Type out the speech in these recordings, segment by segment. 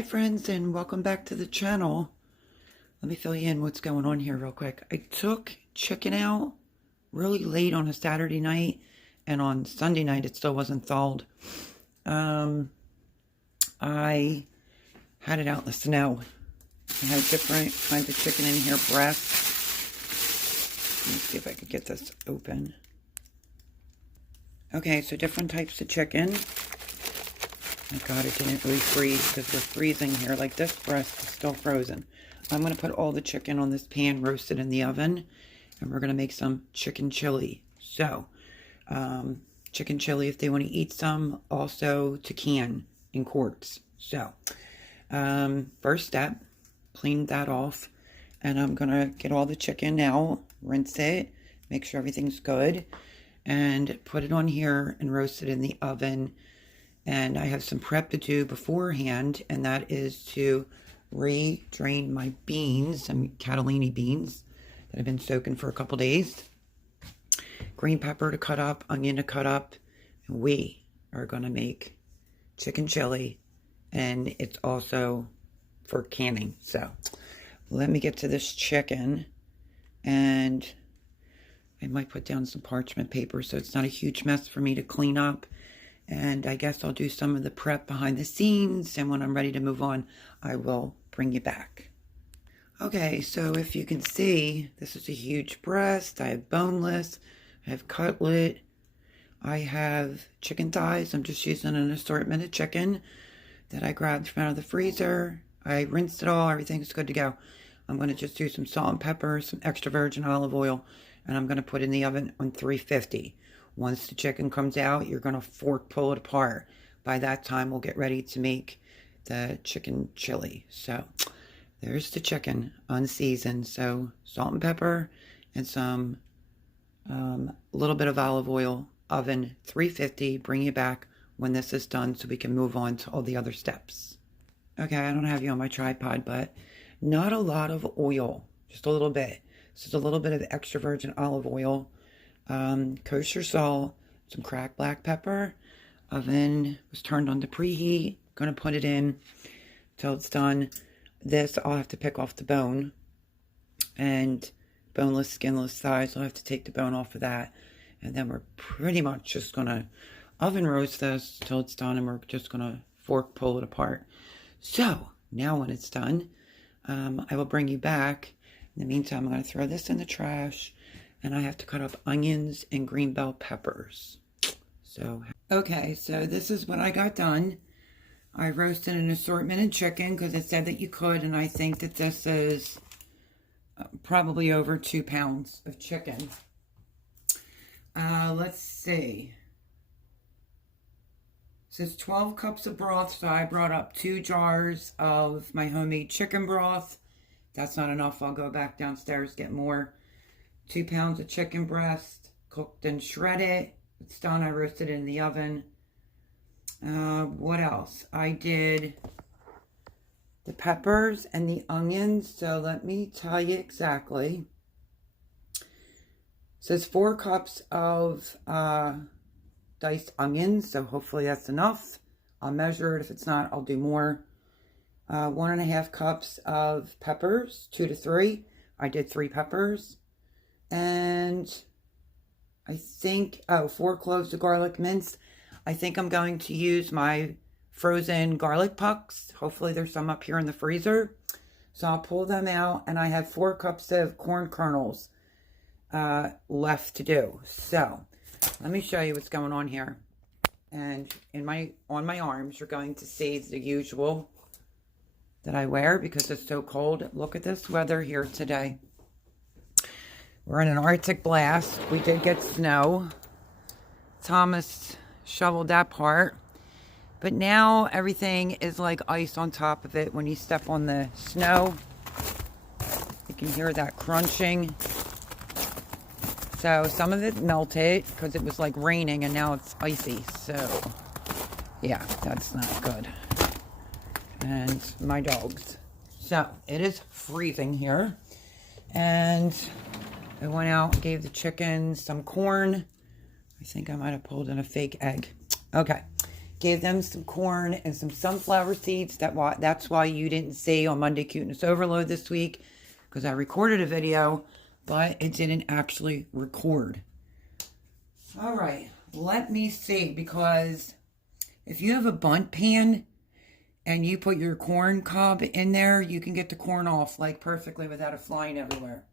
Hi friends, and welcome back to the channel. Let me fill you in what's going on here real quick. I took chicken out really late on a Saturday night, and on Sunday night it still wasn't thawed. I had it out in the snow. I had different kinds of chicken in here, breasts. Let me see if I could get this open. Okay, so different types of chicken. Oh God, it didn't really freeze because we're freezing here. Like this breast is still frozen. I'm going to put all the chicken on this pan, roast it in the oven, and we're going to make some chicken chili. So, chicken chili if they want to eat some, also to can in quarts. So, first step, clean that off, and I'm going to get all the chicken out, rinse it, make sure everything's good, and put it on here and roast it in the oven. And I have some prep to do beforehand, and that is to re-drain my beans, some Catalini beans that have been soaking for a couple days. Green pepper to cut up, onion to cut up. And we are going to make chicken chili, and it's also for canning. So let me get to this chicken, and I might put down some parchment paper so it's not a huge mess for me to clean up. And I guess I'll do some of the prep behind the scenes, and when I'm ready to move on, I will bring you back. Okay, so if you can see, this is a huge breast. I have boneless, I have cutlet, I have chicken thighs. I'm just using an assortment of chicken that I grabbed from out of the freezer. I rinsed it all, everything's good to go. I'm going to just do some salt and pepper, some extra virgin olive oil, and I'm going to put it in the oven on 350. Once the chicken comes out, you're going to pull it apart. By that time, we'll get ready to make the chicken chili. So, there's the chicken, unseasoned. So, salt and pepper and some little bit of olive oil, oven, 350. Bring you back when this is done so we can move on to all the other steps. Okay, I don't have you on my tripod, but not a lot of oil, just a little bit. This is a little bit of extra virgin olive oil. Kosher salt, some cracked black pepper. Oven was turned on to preheat. Gonna put it in till it's done. This I'll have to pick off the bone, and boneless, skinless thighs. I'll have to take the bone off of that, and then we're pretty much just gonna oven roast this till it's done, and we're just gonna pull it apart. So now when it's done, I will bring you back. In the meantime, I'm gonna throw this in the trash. And I have to cut up onions and green bell peppers. So, okay, so this is what I got done. I roasted an assortment of chicken because it said that you could, and I think that this is probably over 2 pounds of chicken. Let's see. It says 12 cups of broth, so I brought up 2 jars of my homemade chicken broth. That's not enough. I'll go back downstairs, get more. 2 pounds of chicken breast, cooked and shredded. It's done. I roasted it in the oven. What else? I did the peppers and the onions. So let me tell you exactly. It says 4 cups of diced onions. So hopefully that's enough. I'll measure it. If it's not, I'll do more. 1.5 cups of peppers, 2 to 3. I did 3 peppers. And I think, 4 cloves of garlic minced. I think I'm going to use my frozen garlic pucks. Hopefully there's some up here in the freezer. So I'll pull them out, and I have 4 cups of corn kernels left to do. So let me show you what's going on here. And on my arms, you're going to see the usual that I wear because it's so cold. Look at this weather here today. We're in an Arctic blast. We did get snow. Thomas shoveled that part. But now everything is like ice on top of it. When you step on the snow, you can hear that crunching. So some of it melted because it was like raining, and now it's icy. So yeah, that's not good. And my dogs. So it is freezing here. And I went out and gave the chicken some corn. I think I might have pulled in a fake egg. Okay. Gave them some corn and some sunflower seeds. That's why you didn't see on Monday Cuteness Overload this week, because I recorded a video, but it didn't actually record. All right, let me see, because if you have a bundt pan and you put your corn cob in there, you can get the corn off like perfectly without it flying everywhere.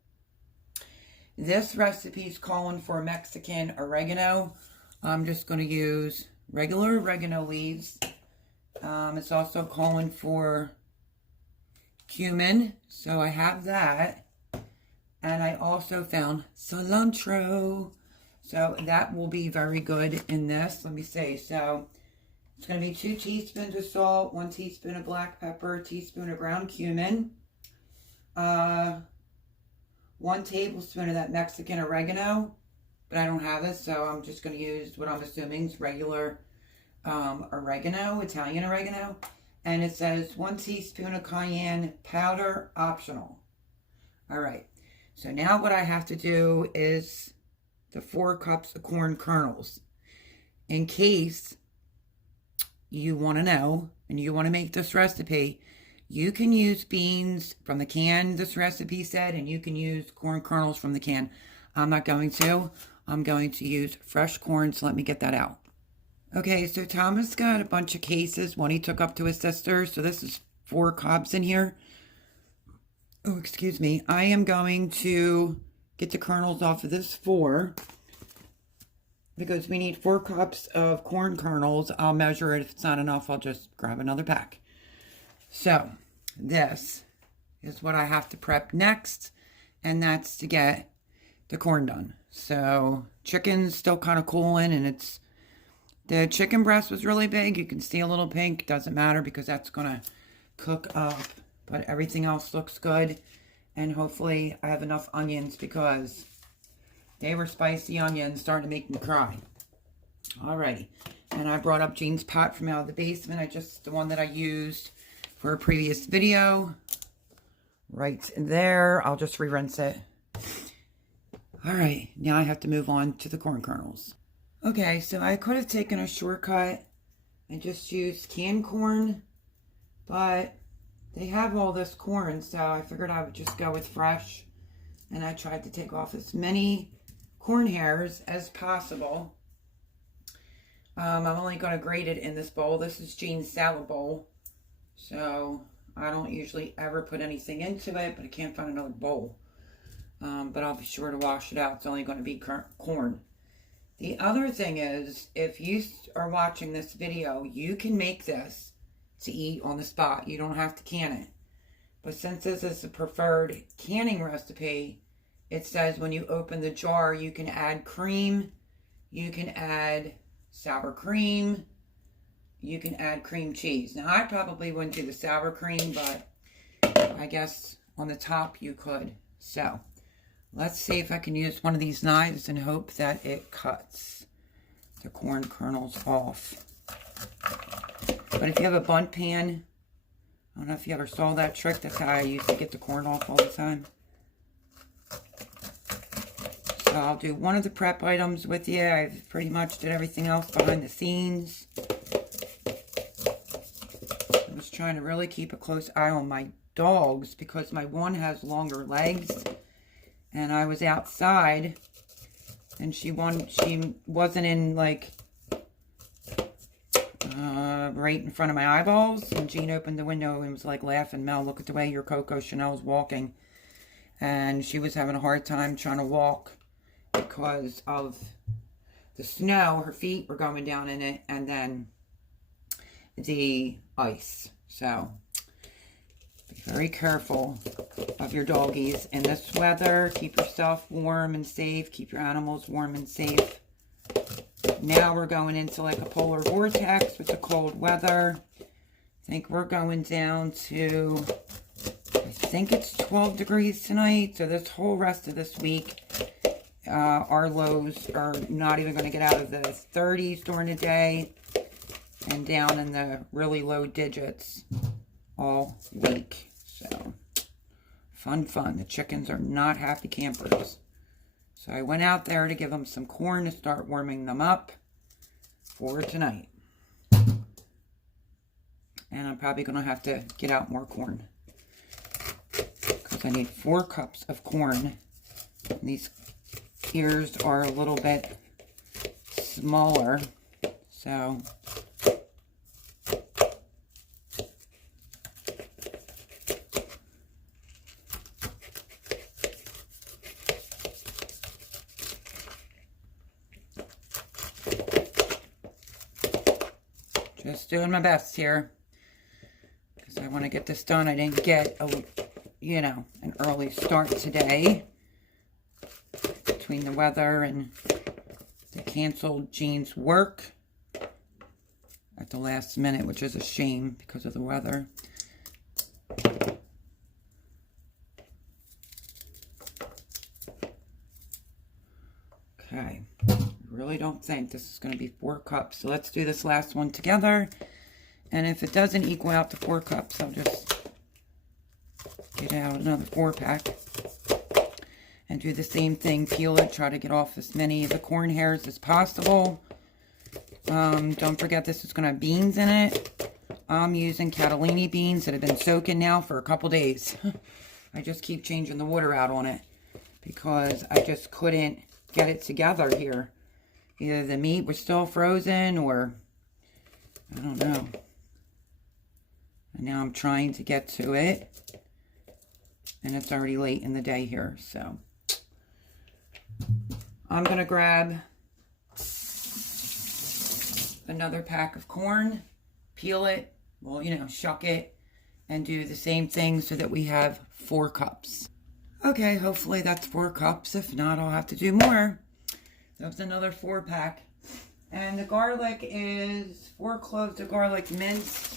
This recipe is calling for Mexican oregano. I'm just going to use regular oregano leaves. It's also calling for cumin, so I have that. And I also found cilantro, so that will be very good in this. Let me see. So it's going to be 2 teaspoons of salt, 1 teaspoon of black pepper, a teaspoon of ground cumin, 1 tablespoon of that Mexican oregano, but I don't have it, so I'm just going to use what I'm assuming is regular oregano, Italian oregano. And it says 1 teaspoon of cayenne powder, optional. All right, so now what I have to do is the 4 cups of corn kernels. In case you want to know and you want to make this recipe, you can use beans from the can, this recipe said, and you can use corn kernels from the can. I'm not going to. I'm going to use fresh corn, so let me get that out. Okay, so Thomas got a bunch of cases, one he took up to his sister, so this is 4 cobs in here. Oh, excuse me. I am going to get the kernels off of this 4, because we need 4 cups of corn kernels. I'll measure it. If it's not enough, I'll just grab another pack. So, this is what I have to prep next, and that's to get the corn done. So, chicken's still kind of cooling, and the chicken breast was really big. You can see a little pink. Doesn't matter because that's going to cook up, but everything else looks good, and hopefully I have enough onions because they were spicy onions, starting to make me cry. Alrighty, and I brought up Jean's pot from out of the basement. The one that I used for a previous video, right there. I'll just re-rinse it. All right, now I have to move on to the corn kernels. Okay, so I could have taken a shortcut and just used canned corn, but they have all this corn, so I figured I would just go with fresh. And I tried to take off as many corn hairs as possible. I'm only going to grate it in this bowl. This is Jean's salad bowl, so I don't usually ever put anything into it, but I can't find another bowl. But I'll be sure to wash it out. It's only going to be corn. The other thing is, if you are watching this video, you can make this to eat on the spot. You don't have to can it. But since this is a preferred canning recipe, it says when you open the jar, you can add cream, you can add sour cream, you can add cream cheese. Now, I probably wouldn't do the sour cream, but I guess on the top you could. So, let's see if I can use one of these knives and hope that it cuts the corn kernels off. But if you have a bundt pan, I don't know if you ever saw that trick. That's how I used to get the corn off all the time. So I'll do one of the prep items with you. I've pretty much did everything else behind the scenes. I was trying to really keep a close eye on my dogs because my one has longer legs. And I was outside, and she wasn't in, like, right in front of my eyeballs. And Jean opened the window and was, like, laughing, "Mel, look at the way your Coco Chanel's walking." And she was having a hard time trying to walk because of the snow. Her feet were going down in it, and then the ice. So be very careful of your doggies in this weather. Keep yourself warm and safe. Keep your animals warm and safe. Now we're going into like a polar vortex with the cold weather. I think we're going down to, I think it's 12 degrees tonight. So this whole rest of this week, our lows are not even going to get out of the 30s during the day and down in the really low digits all week. So fun. The chickens are not happy campers. So I went out there to give them some corn to start warming them up for tonight. And I'm probably going to have to get out more corn, because I need 4 cups of corn. And these ears are a little bit smaller, so just doing my best here, because I want to get this done. I didn't get a, you know, an early start today between the weather and the canceled Jean's work at the last minute, which is a shame because of the weather. Okay, I really don't think this is going to be 4 cups. So let's do this last one together. And if it doesn't equal out to 4 cups, I'll just get out another 4-pack. And do the same thing, peel it, try to get off as many of the corn hairs as possible. Don't forget this is going to have beans in it. I'm using Catalini beans that have been soaking now for a couple days. I just keep changing the water out on it because I just couldn't get it together here. Either the meat was still frozen or I don't know. And now I'm trying to get to it. And it's already late in the day here, so I'm going to grab another pack of corn, peel it, well, you know, shuck it, and do the same thing so that we have 4 cups. Okay, hopefully that's 4 cups. If not, I'll have to do more. That's another 4-pack. And the garlic is 4 cloves of garlic minced.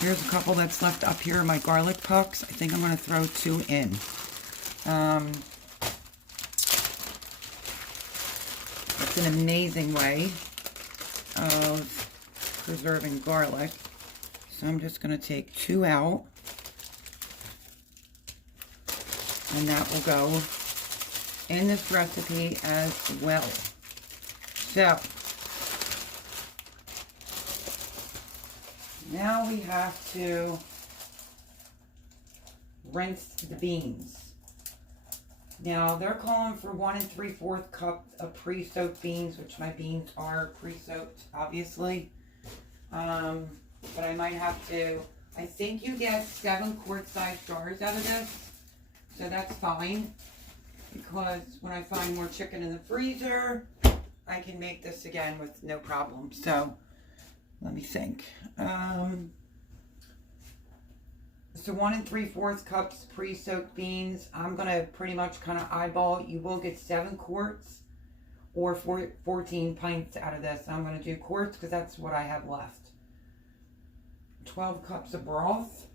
Here's a couple that's left up here in my garlic pucks. I think I'm going to throw 2 in. It's an amazing way of preserving garlic. So I'm just going to take 2 out. And that will go in this recipe as well. So now we have to rinse the beans. Now they're calling for 1 3/4 cup of pre-soaked beans, which my beans are pre-soaked, obviously. But I might have to, I think you get 7 quart-sized jars out of this. So that's fine, because when I find more chicken in the freezer, I can make this again with no problem. So let me think. So 1 3/4 cups pre-soaked beans. I'm going to pretty much kind of eyeball. You will get 7 quarts or 14 pints out of this. I'm going to do quarts because that's what I have left. 12 cups of broth.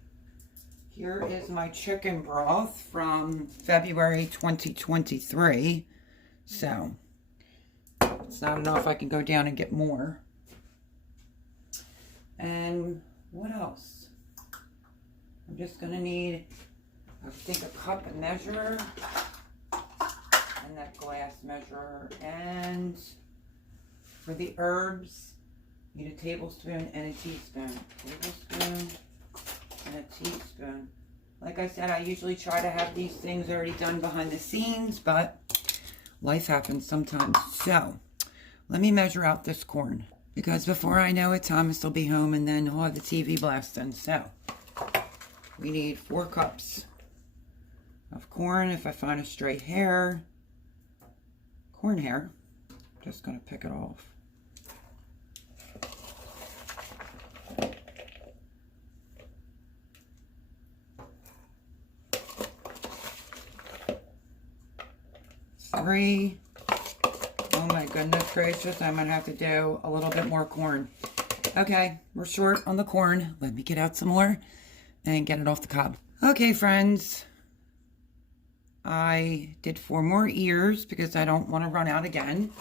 Here is my chicken broth from February 2023. So it's not enough. I can go down and get more. And what else? I'm just going to need, I think, a cup and measure. And that glass measure. And for the herbs, you need a tablespoon and a teaspoon. Tablespoon and a teaspoon. Like I said, I usually try to have these things already done behind the scenes, but life happens sometimes. So let me measure out this corn, because before I know it, Thomas will be home and then he'll have the TV blasting. So we need 4 cups of corn. If I find a stray hair, corn hair, I'm just going to pick it off. Three. Oh my goodness gracious, I'm going to have to do a little bit more corn. Okay, we're short on the corn. Let me get out some more and get it off the cob. Okay, friends. I did 4 more ears because I don't want to run out again.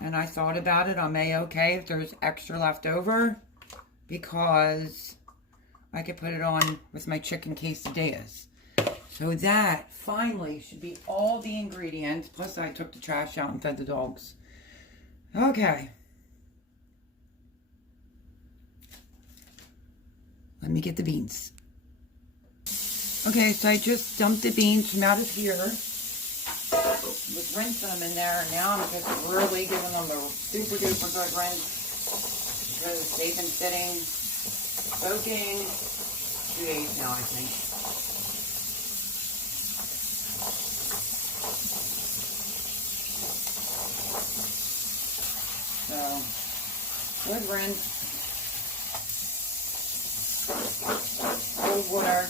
And I thought about it. I'm A-okay if there's extra left over, because I could put it on with my chicken quesadillas. So that finally should be all the ingredients. Plus I took the trash out and fed the dogs. Okay. Let me get the beans. Okay, so I just dumped the beans from out of here. Was rinsing them in there, and now I'm just really giving them a super duper good rinse because they've been sitting, soaking 2 days now, I think. So, good rinse. Cold water.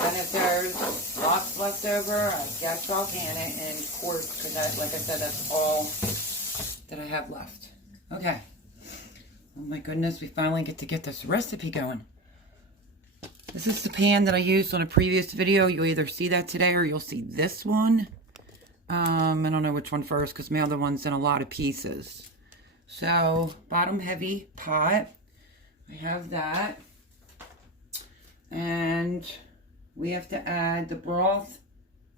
And if there's lots left over, I guess I'll can it in quarts because, like I said, that's all that I have left. Okay. Oh my goodness, we finally get to get this recipe going. This is the pan that I used on a previous video. You'll either see that today or you'll see this one. I don't know which one first because my other one's in a lot of pieces. So, bottom heavy pot. I have that. And we have to add the broth,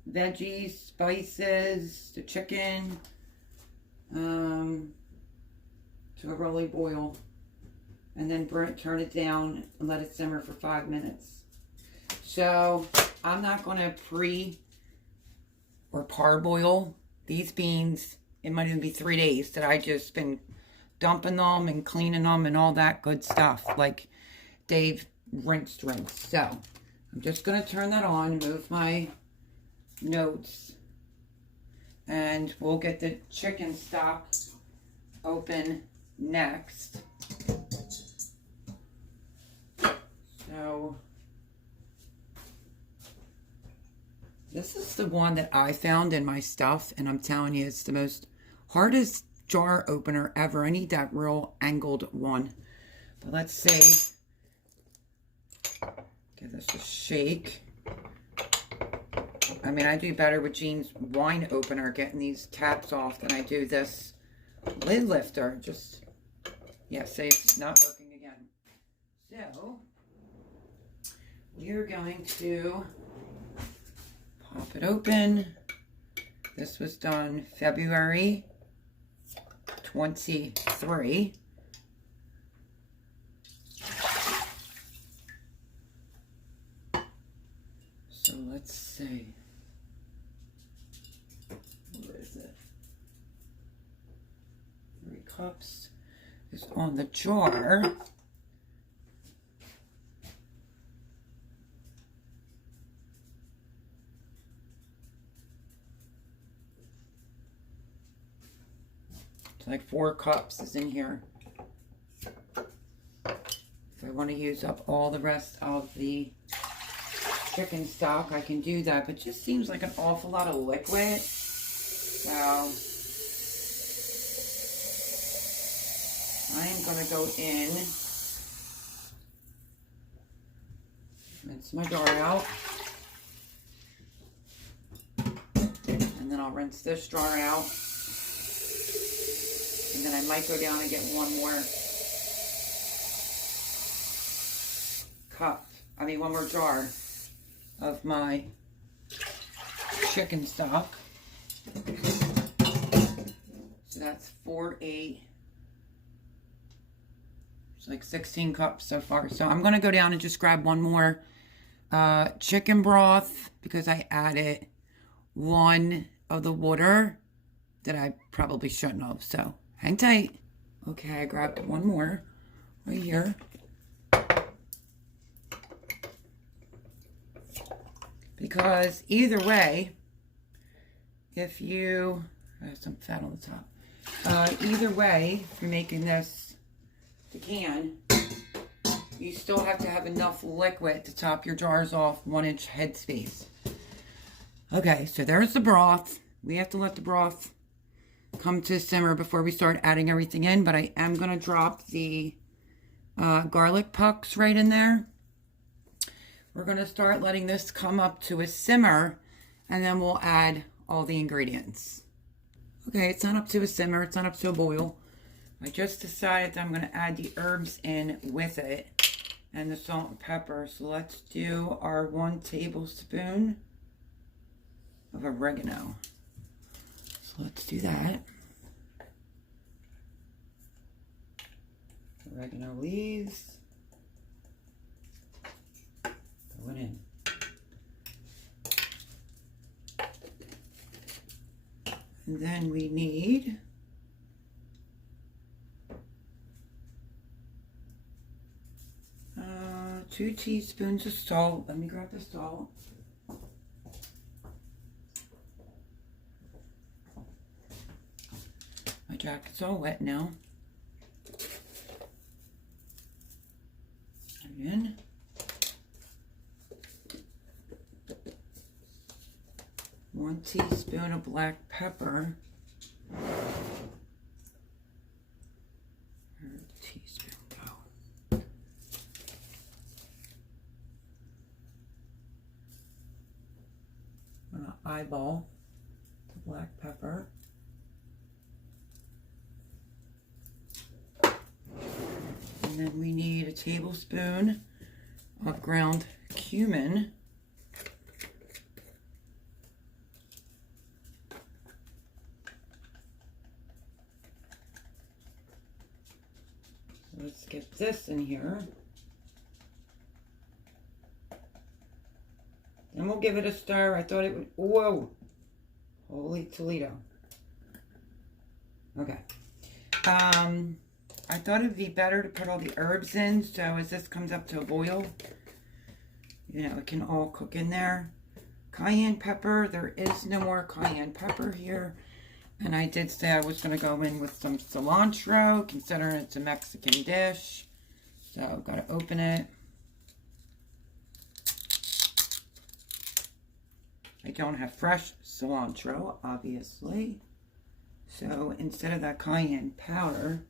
veggies, spices, the chicken, to a rolling boil. And then turn it down and let it simmer for 5 minutes. So, I'm not going to or parboil these beans. It might even be 3 days that I just been dumping them and cleaning them and all that good stuff. Like they've rinsed. So, I'm just going to turn that on, move my notes, and we'll get the chicken stock open next. So, this is the one that I found in my stuff, and I'm telling you, it's the most hardest jar opener ever. I need that real angled one. But let's see. Give this a shake. I mean, I do better with Jean's wine opener, getting these caps off, than I do this lid lifter. Just, yeah, see, it's not working again. So, we're going to pop it open. This was done February 23. So let's see. Where is it? 3 cups is on the jar. It's like 4 cups is in here. If I want to use up all the rest of the chicken stock, I can do that, but it just seems like an awful lot of liquid. So I am going to go in, rinse my jar out, and then I'll rinse this jar out, and then I might go down and get one more one more jar of my chicken stock. So that's 4, 8. It's like 16 cups so far. So I'm going to go down and just grab one more chicken broth because I added 1 of the water that I probably shouldn't have. So hang tight. Okay, I grabbed one more right here. Because either way, if you, I have some fat on the top. Either way, if you're making this the can, you still have to have enough liquid to top your jars off 1-inch head space. Okay, so there's the broth. We have to let the broth come to simmer before we start adding everything in, but I am going to drop the garlic pucks right in there. We're going to start letting this come up to a simmer, and then we'll add all the ingredients. Okay, it's not up to a simmer, it's not up to a boil. I just decided that I'm going to add the herbs in with it, and the salt and pepper. So let's do our 1 tablespoon of oregano. So let's do that. Oregano leaves going in. And then we need 2 teaspoons of salt. Let me grab the salt. My jacket's all wet now. In. One teaspoon of black pepper. Where'd the teaspoon go? I'm gonna eyeball the black pepper. And then we need a tablespoon of ground cumin. Let's get this in here. Then we'll give it a stir. I thought it would, whoa, holy Toledo. Okay. I thought it'd be better to put all the herbs in, so as this comes up to a boil, you know, it can all cook in there. Cayenne pepper, there is no more cayenne pepper here. And I did say I was going to go in with some cilantro, considering it's a Mexican dish. So, I've got to open it. I don't have fresh cilantro, obviously. So, instead of that cayenne powder,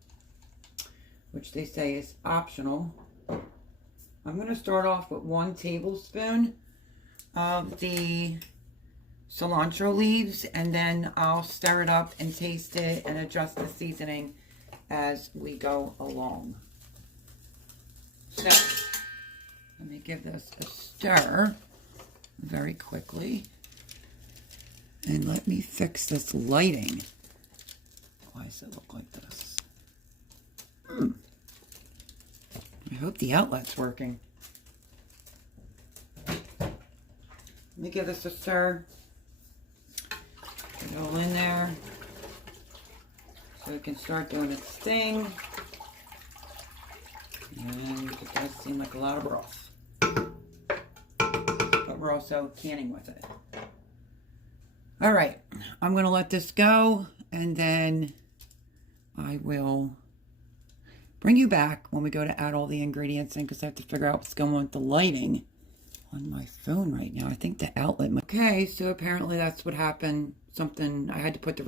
which they say is optional, I'm going to start off with 1 tablespoon of the cilantro leaves, and then I'll stir it up and taste it and adjust the seasoning as we go along. So, let me give this a stir very quickly. And let me fix this lighting. Why does it look like this? I hope the outlet's working. Let me give this a stir. Get it all in there so it can start doing its thing. And it does seem like a lot of broth. But we're also canning with it. Alright, I'm going to let this go, and then I will bring you back when we go to add all the ingredients in, because I have to figure out what's going on with the lighting on my phone right now. I think the outlet. Okay, so apparently that's what happened. I had to put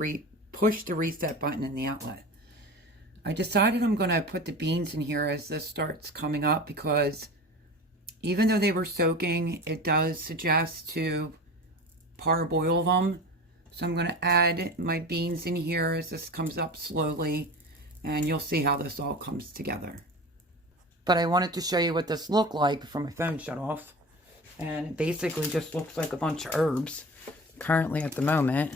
push the reset button in the outlet. I decided I'm going to put the beans in here as this starts coming up, because even though they were soaking, it does suggest to parboil them. So I'm going to add my beans in here as this comes up slowly, and you'll see how this all comes together. But I wanted to show you what this looked like before my phone shut off. And it basically just looks like a bunch of herbs currently at the moment.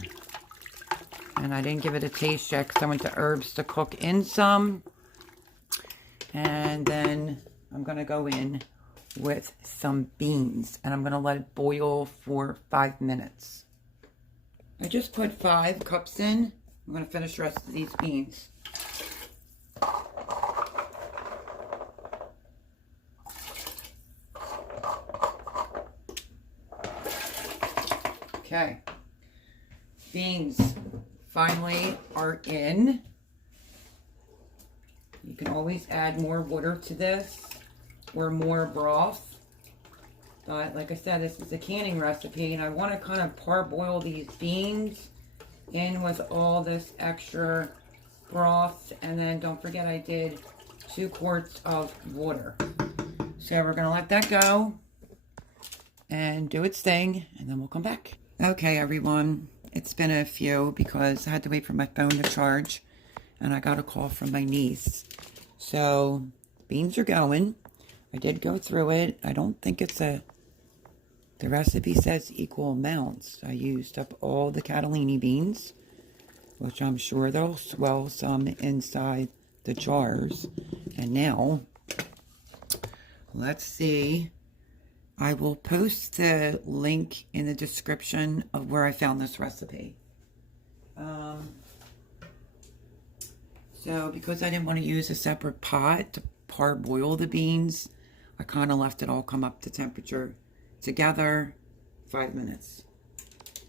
And I didn't give it a taste check because I want the herbs to cook in some. And then I'm going to go in with some beans. And I'm going to let it boil for 5 minutes. I just put 5 cups in. I'm going to finish the rest of these beans. Okay. Beans finally are in. You can always add more water to this or more broth. But like I said, this is a canning recipe, and I want to kind of parboil these beans in with all this extra broth. And then don't forget I did 2 quarts of water. So we're going to let that go and do its thing, and then we'll come back. Okay, everyone. It's been a few because I had to wait for my phone to charge, and I got a call from my niece. So beans are going. I did go through it. I don't think it's the recipe says equal amounts. I used up all the Catalini beans, which I'm sure they'll swell some inside the jars. And now, let's see. I will post the link in the description of where I found this recipe. So because I didn't want to use a separate pot to parboil the beans, I kind of left it all come up to temperature together, 5 minutes.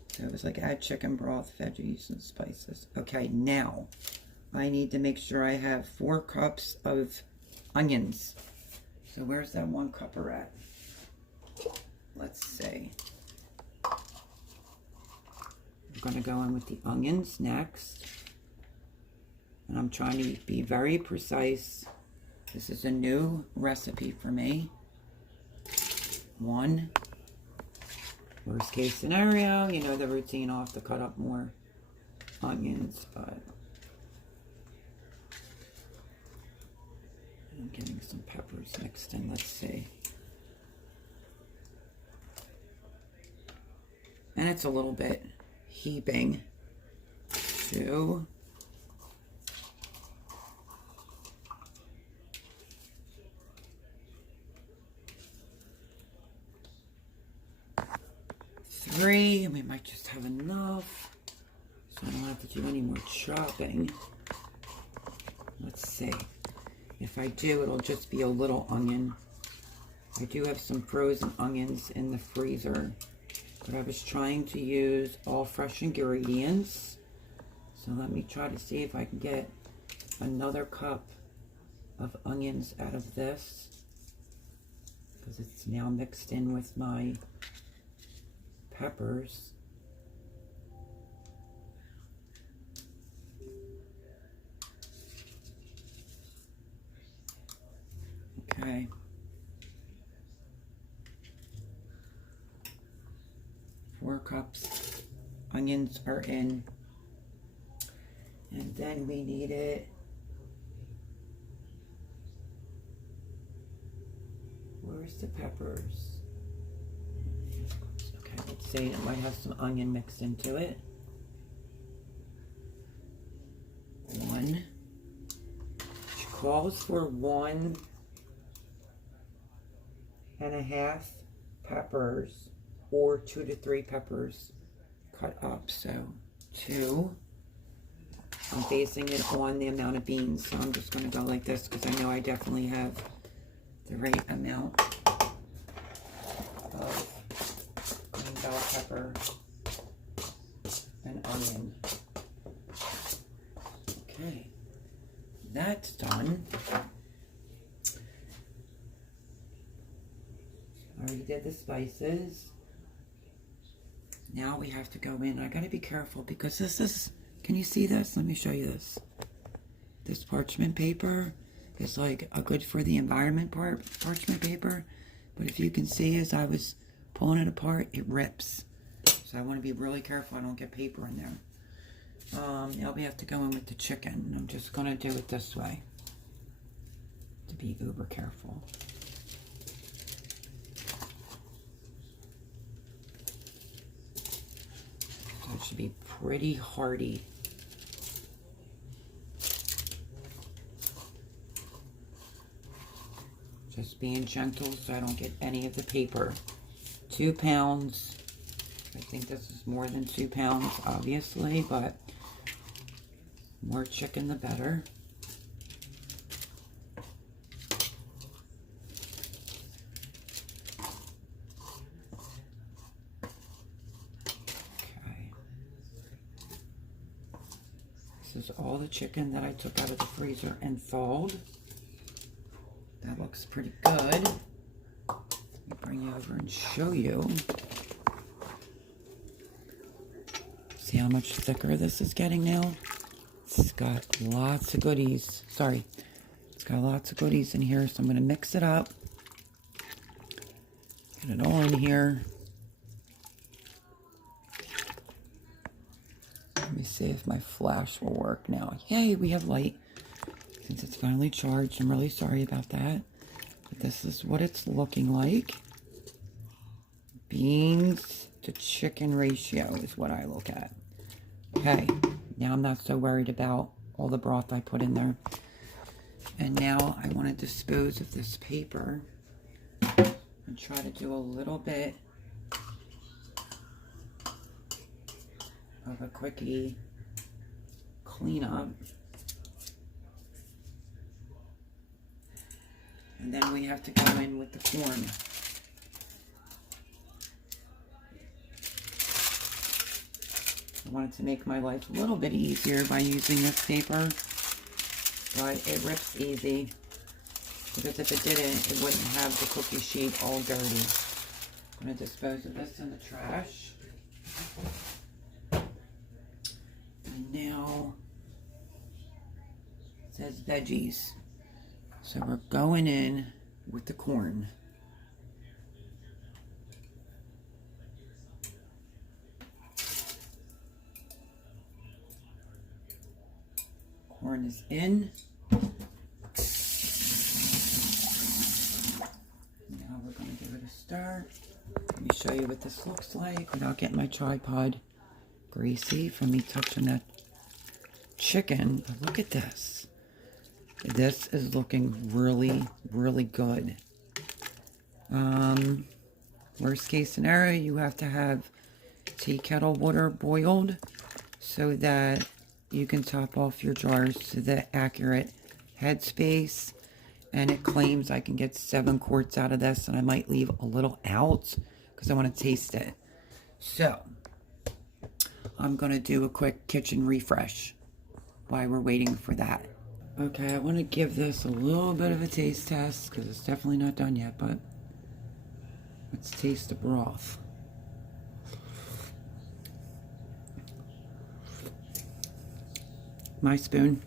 So it was like add chicken broth, veggies, and spices. Okay, now I need to make sure I have 4 cups of onions. So where's that 1 cupper at? Let's see. I'm going to go in with the onions next. And I'm trying to be very precise. This is a new recipe for me. 1. Worst case scenario, you know the routine, I'll have to cut up more onions, but I'm getting some peppers mixed in. Let's see. And it's a little bit heaping. 2. 3, and we might just have enough, so I don't have to do any more chopping. Let's see. If I do, it'll just be a little onion. I do have some frozen onions in the freezer, but I was trying to use all fresh ingredients. So let me try to see if I can get another cup of onions out of this, because it's now mixed in with my peppers. Okay. Four cups. Onions are in. And then we need it. Where's the peppers? Let's see, it might have some onion mixed into it. 1. Which calls for 1.5 peppers, or 2 to 3 peppers cut up. So 2. I'm basing it on the amount of beans, so I'm just going to go like this because I know I definitely have the right amount of bell pepper and onion. Okay, that's done. I already did the spices. Now we have to go in. I gotta be careful because this is, can you see this? Let me show you this. This parchment paper is like a good for the environment parchment paper, but if you can see, as I was pulling it apart, it rips. So I want to be really careful I don't get paper in there. Now we have to go in with the chicken. I'm just going to do it this way to be uber careful. So it should be pretty hearty. Just being gentle so I don't get any of the paper. 2 pounds. I think this is more than 2 pounds, obviously, but more chicken the better. Okay. This is all the chicken that I took out of the freezer and thawed. That looks pretty good. Bring you over and show you. See how much thicker this is getting now? It's got lots of goodies. Sorry. It's got lots of goodies in here, so I'm going to mix it up. Get it all in here. Let me see if my flash will work now. Yay, we have light. Since it's finally charged, I'm really sorry about that. But this is what it's looking like. Beans to chicken ratio is what I look at. Okay, now I'm not so worried about all the broth I put in there. And now I want to dispose of this paper and try to do a little bit of a quickie cleanup. And then we have to go in with the corn. I wanted to make my life a little bit easier by using this paper, but it rips easy, because if it didn't, it wouldn't have the cookie sheet all dirty. I'm going to dispose of this in the trash. And now it says veggies. So we're going in with the corn. Corn is in. Now we're going to give it a stir. Let me show you what this looks like without getting my tripod greasy from me touching that chicken. But look at this. This is looking really, really good. Worst case scenario, you have to have tea kettle water boiled so that you can top off your jars to the accurate headspace. And it claims I can get 7 quarts out of this, and I might leave a little out because I want to taste it. So I'm going to do a quick kitchen refresh while we're waiting for that. Okay, I want to give this a little bit of a taste test because it's definitely not done yet, but let's taste the broth. My spoon.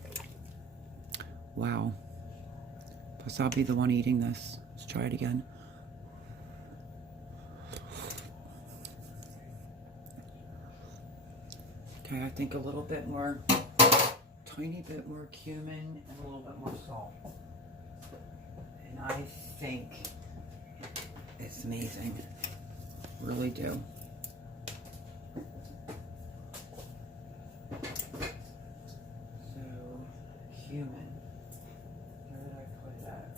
Wow. Plus I'll be the one eating this. Let's try it again. Okay, I think a little bit more, tiny bit more cumin and a little bit more salt. And I think it's amazing. Really do. Cumin. Where did I put that?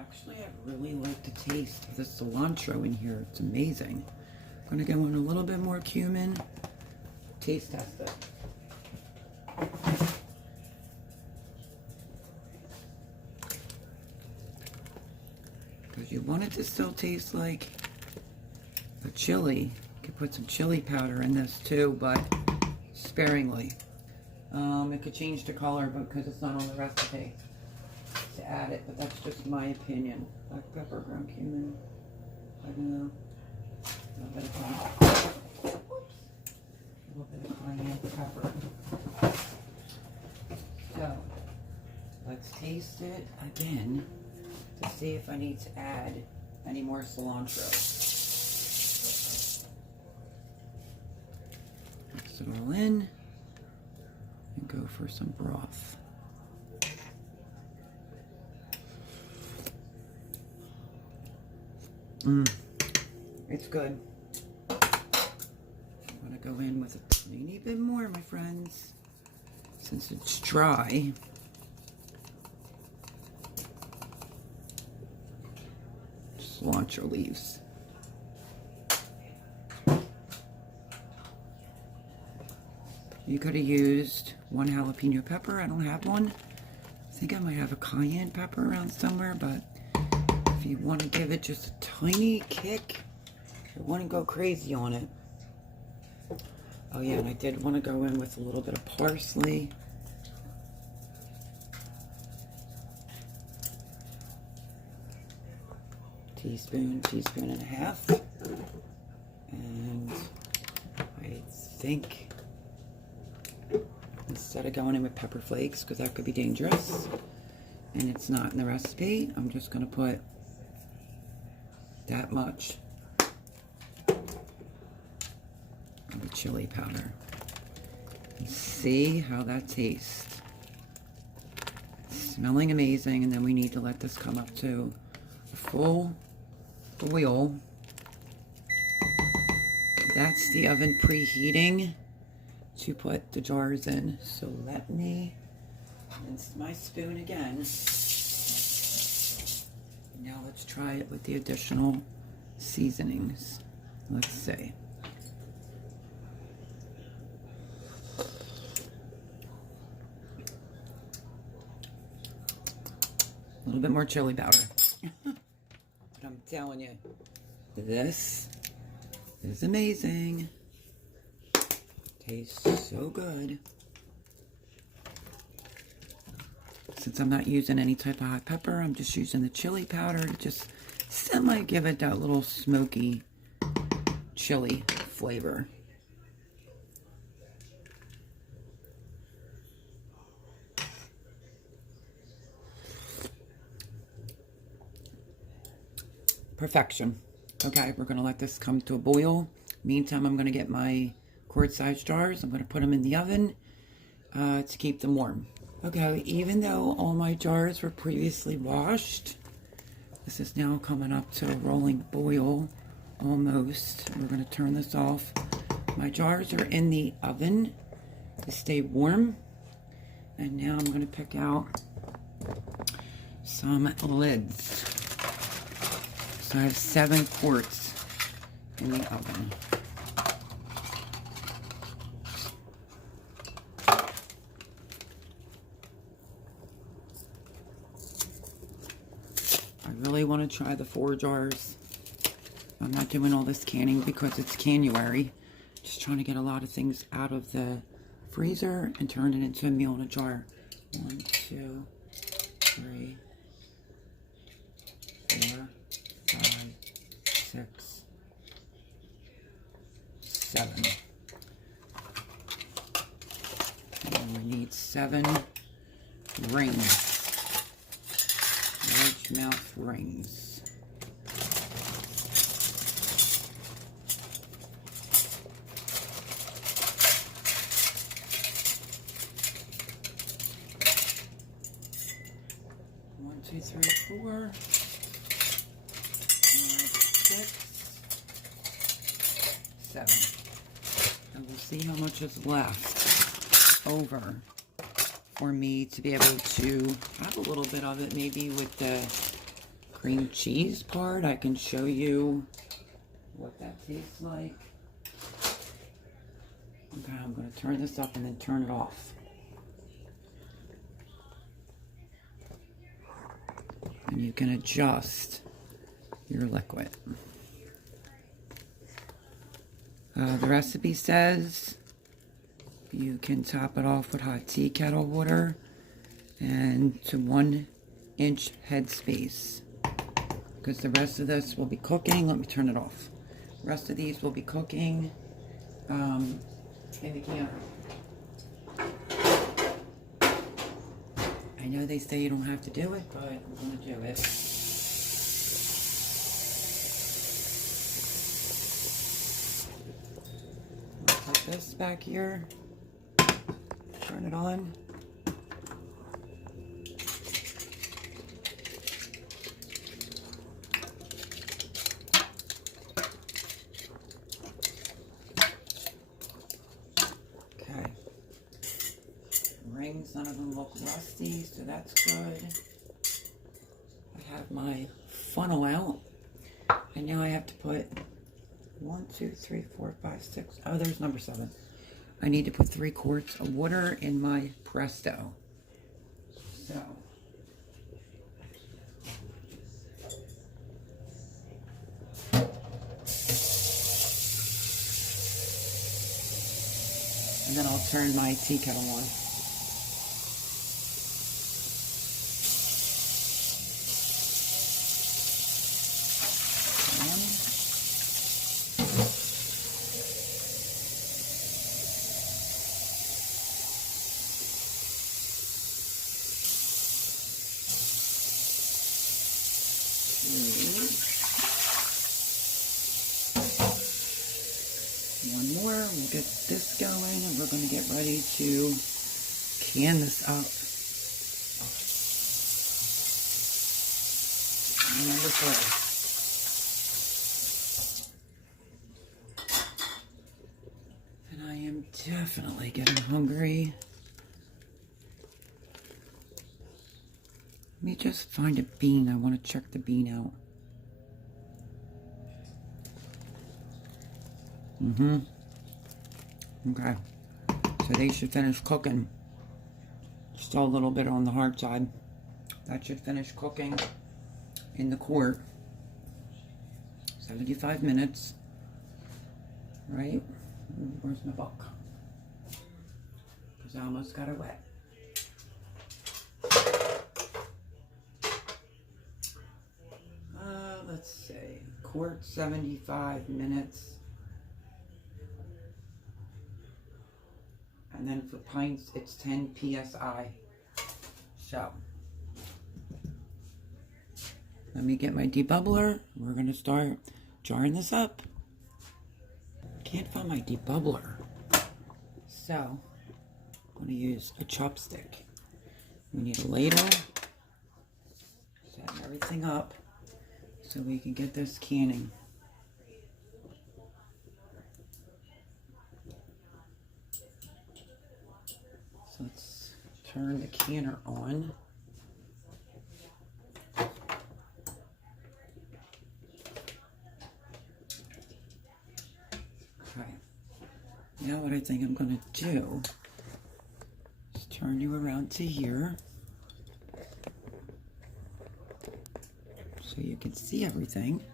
Actually, I really like the taste of the cilantro in here. It's amazing. I'm going to go in a little bit more cumin. Taste test it. Because you want it to still taste like a chili. You could put some chili powder in this too, but sparingly. It could change the color because it's not on the recipe to add it, but that's just my opinion. Black pepper, ground cumin, I don't know. A little bit of cayenne pepper. So, let's taste it again to see if I need to add any more cilantro. Mix it all in and go for some broth. It's good. I'm gonna go in with a tiny bit more, my friends, since it's dry. Cilantro leaves. You could have used 1 jalapeno pepper. I don't have one. I think I might have a cayenne pepper around somewhere, but if you want to give it just a tiny kick, you want to go crazy on it. Oh yeah, and I did want to go in with a little bit of parsley. Teaspoon and a half. And I think instead of going in with pepper flakes, because that could be dangerous, and it's not in the recipe, I'm just going to put that much of the chili powder. And see how that tastes. It's smelling amazing, and then we need to let this come up to a full boil that's the oven preheating to put the jars in. So let me rinse my spoon again. Now let's try it with the additional seasonings. Let's see. A little bit more chili powder. But I'm telling you, this is amazing. Tastes so good. Since I'm not using any type of hot pepper, I'm just using the chili powder to just semi give it that little smoky chili flavor. Perfection. Okay, we're going to let this come to a boil. Meantime, I'm going to get my quart-sized jars. I'm going to put them in the oven to keep them warm. Okay, even though all my jars were previously washed, this is now coming up to a rolling boil almost. We're going to turn this off. My jars are in the oven to stay warm. And now I'm going to pick out some lids. So I have 7 quarts in the oven. I really want to try the 4 jars. I'm not doing all this canning because it's January. Just trying to get a lot of things out of the freezer and turn it into a meal in a jar. 1, 2, 3, 4, 5, 6, 7. And we need 7 rings. Large mouth rings. One, two, three, 4. 7. And we'll see how much is left over for me to be able to have a little bit of it. Maybe with the cream cheese part, I can show you what that tastes like. Okay, I'm going to turn this up and then turn it off. And you can adjust your liquid. The recipe says you can top it off with hot tea kettle water and to 1-inch headspace. Because the rest of this will be cooking. Let me turn it off. The rest of these will be cooking in the counter. I know they say you don't have to do it, but I'm going to do it. Put this back here. Turn it on. Okay. Rings, none of them look rusty, so that's good. I have my funnel out. And now I have to put 1, 2, 3, 4, 5, 6. Oh, there's number 7. I need to put 3 quarts of water in my Presto. So. And then I'll turn my tea kettle on. One more, we'll get this going, and we're going to get ready to can this up. Number 4. Definitely getting hungry. Let me just find a bean. I want to check the bean out. Okay. So they should finish cooking. Still a little bit on the hard side. That should finish cooking in the quart. 75 minutes. Right? Where's my book? Because I almost got it wet. Let's see. Quart 75 minutes. And then for pints, it's 10 psi. So, let me get my debubbler. We're going to start jarring this up. Can't find my debubbler. So, I'm going to use a chopstick. We need a ladle. Set everything up so we can get this canning. So let's turn the canner on. Okay. Now what I think I'm going to do is turn you around to here so you can see everything.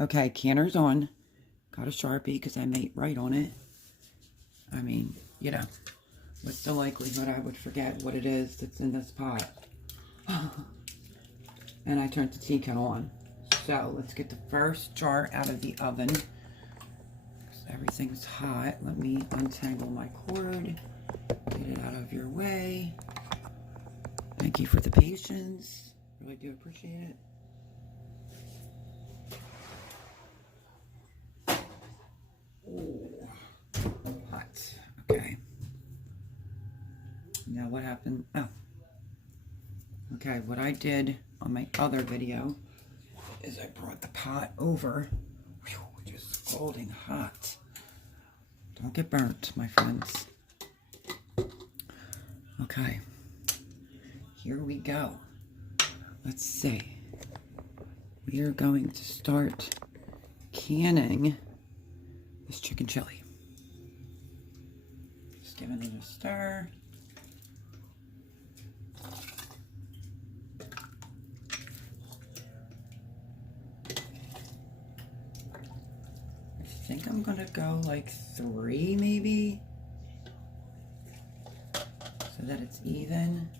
Okay, canner's on. Got a Sharpie because I made right on it. I mean, you know, what's the likelihood I would forget what it is that's in this pot? And I turned the tea kettle on. So, let's get the first jar out of the oven. Everything's hot. Let me untangle my cord. Get it out of your way. Thank you for the patience. Really do appreciate it. Oh, hot. Okay. Now what happened? Oh. Okay, what I did on my other video is I brought the pot over. Whew, just scalding hot. Don't get burnt, my friends. Okay. Here we go. Let's see. We are going to start canning this chicken chili. Just giving it a stir. I think I'm gonna go like 3 maybe, so that it's even.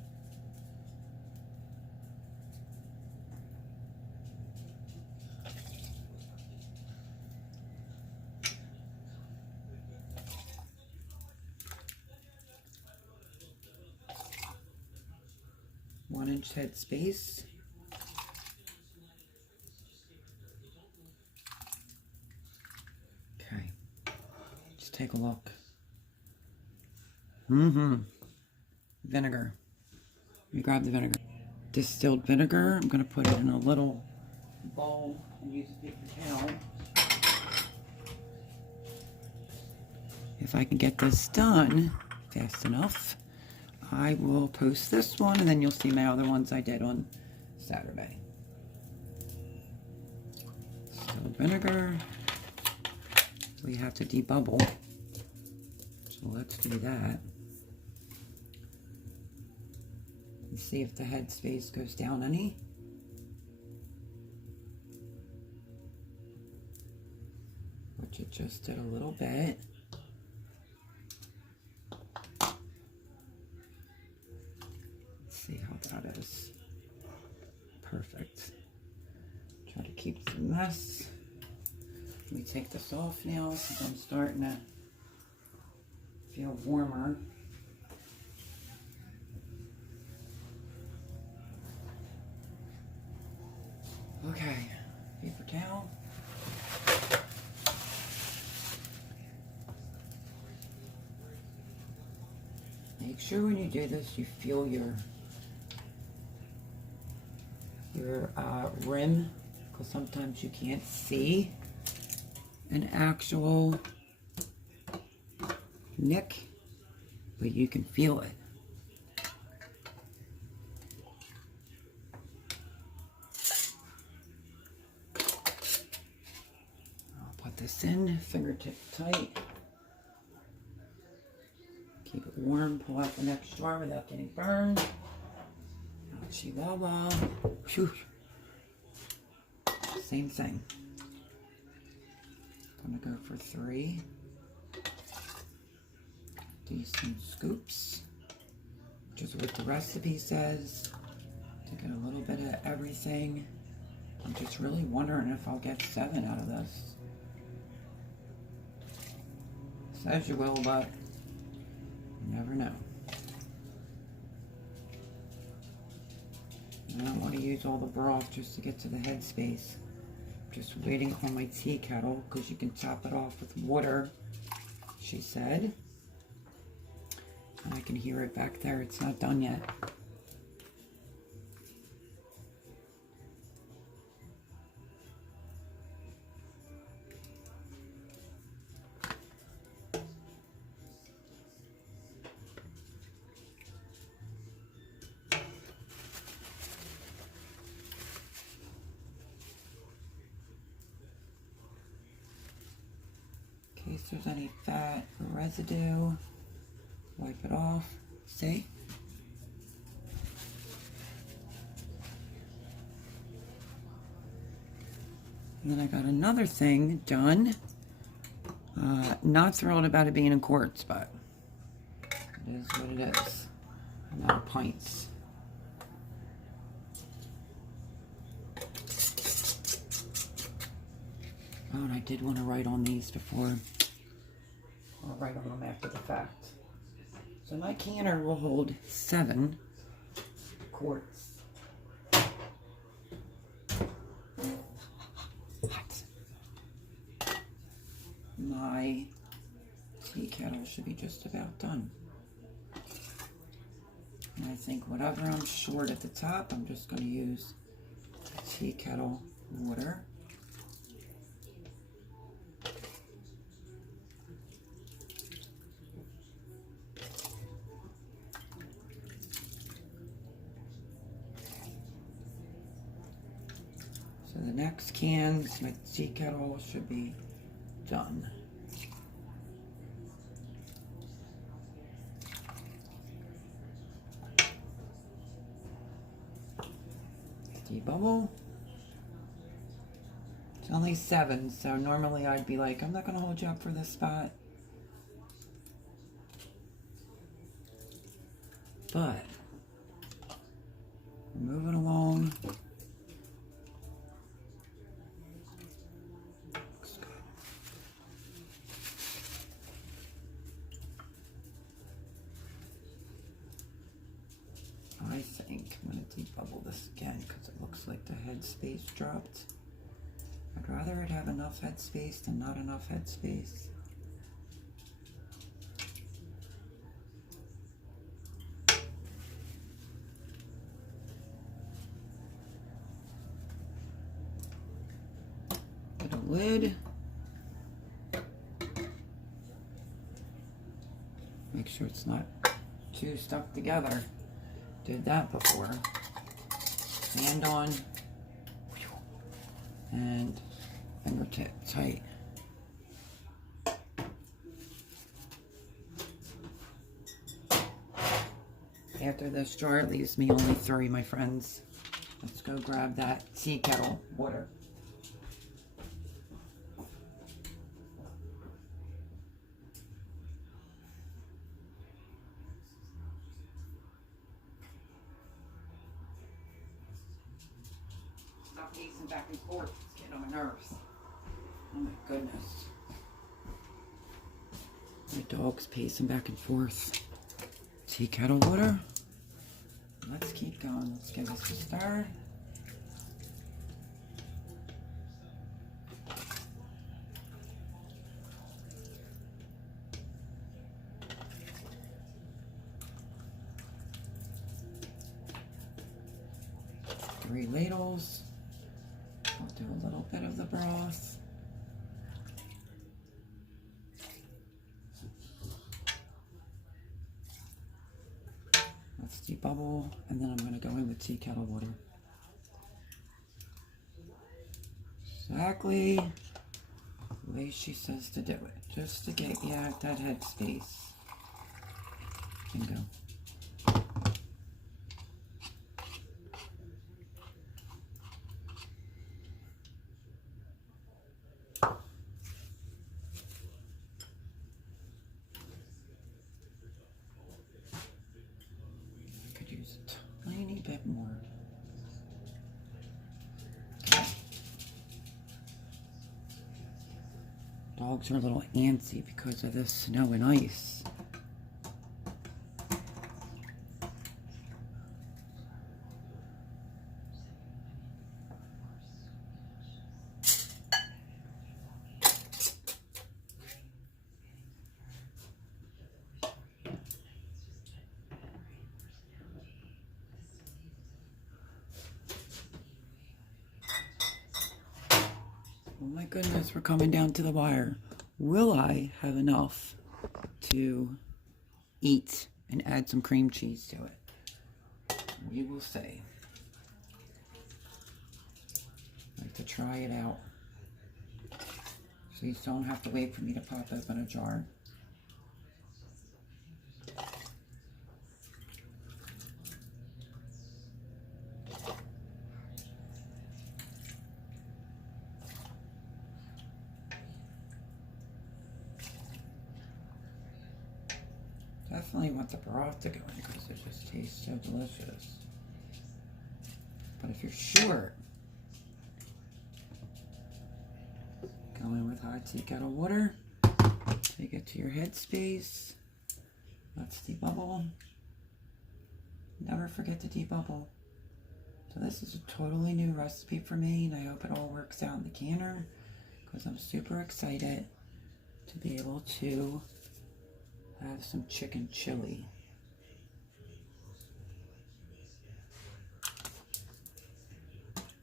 One-inch head space. Okay, just take a look. Vinegar. Let me grab the vinegar. Distilled vinegar. I'm going to put it in a little bowl and use a paper towel. If I can get this done fast enough, I will post this one, and then you'll see my other ones I did on Saturday. Distilled vinegar. We have to debubble, so let's do that. And see if the head space goes down any. Which it just did a little bit. See how that is. Perfect. Try to keep the mess. Let me take this off now because I'm starting to feel warmer. Okay. paper towel. Make sure when you do this, you feel your rim, because sometimes you can't see an actual nick, but you can feel it. I'll put this in, fingertip tight. Keep it warm, pull out the next drawer without getting burned. Chihuahua. Whew. Same thing. I'm gonna go for 3 decent scoops, which is what the recipe says, to get a little bit of everything. I'm just really wondering if I'll get 7 out of this. Says you will, but you never know. I don't want to use all the broth just to get to the headspace. Just waiting on my tea kettle, because you can top it off with water, she said. And I can hear it back there. It's not done yet. In case there's any fat or residue, wipe it off. See? And then I got another thing done. Not thrilled about it being in quarts, but it is what it is. Amount of pints. Oh, and I did want to write on these before. I'll write on them after the fact. So my canner will hold 7 quarts. My tea kettle should be just about done. And I think whatever I'm short at the top, I'm just going to use tea kettle water. So the next cans, my tea kettle should be done. Bubble. It's only 7, so normally I'd be like, I'm not going to hold you up for this spot. But we're moving along. Looks good. I think I'm going to debubble this again because it looks like the headspace dropped. I'd rather it have enough headspace than not enough headspace. Get a lid. Make sure it's not too stuck together. Did that before. Hand on and fingertip tight. After this jar, it leaves me only 3, my friends. Let's go grab that tea kettle water. Stop pacing back and forth. It's getting on my nerves. Oh my goodness. My dog's pacing back and forth. Tea kettle water. Let's keep going. Let's give this a stir. 3 ladles. I'll do a little bit of the broth. Let's debubble, and then I'm going to go in with tea kettle water. Exactly the way she says to do it, just to get you out that headspace. Bingo. Tiny bit more. Okay. Dogs are a little antsy because of the snow and ice. Oh my goodness, we're coming down to the wire. Will I have enough to eat and add some cream cheese to it? We will see. I like to try it out. So you don't have to wait for me to pop open a jar. Definitely want the broth to go in because it just tastes so delicious. But if you're short, go in with hot tea kettle water. Take it to your headspace. Let's debubble. Never forget to debubble. So this is a totally new recipe for me, and I hope it all works out in the canner because I'm super excited to be able to have some chicken chili.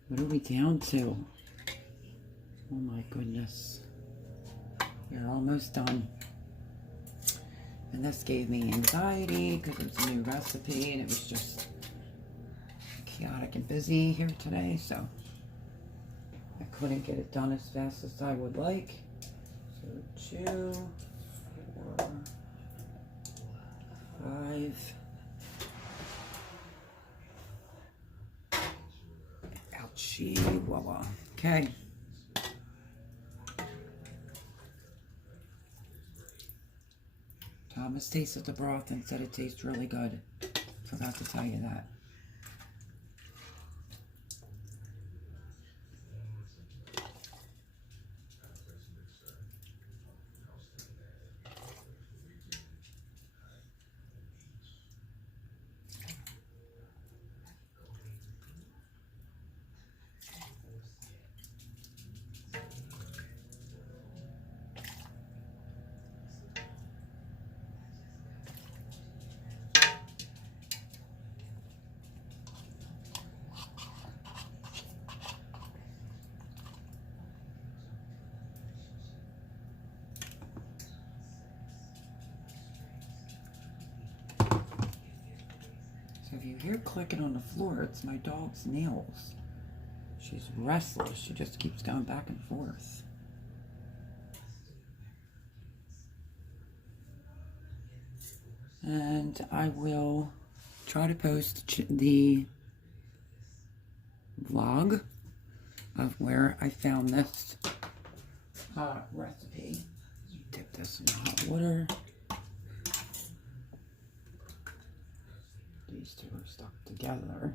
What are we down to? Oh my goodness. We're almost done. And this gave me anxiety because it's a new recipe and it was just chaotic and busy here today, so I couldn't get it done as fast as I would like. So 2, 4, 5. Ouchie, voila. Okay. Thomas tasted the broth and said it tastes really good. Forgot to tell you that. If you hear clicking on the floor, it's my dog's nails. She's restless. She just keeps going back and forth. And I will try to post the vlog of where I found this recipe. Dip this in hot water. These two are stuck together.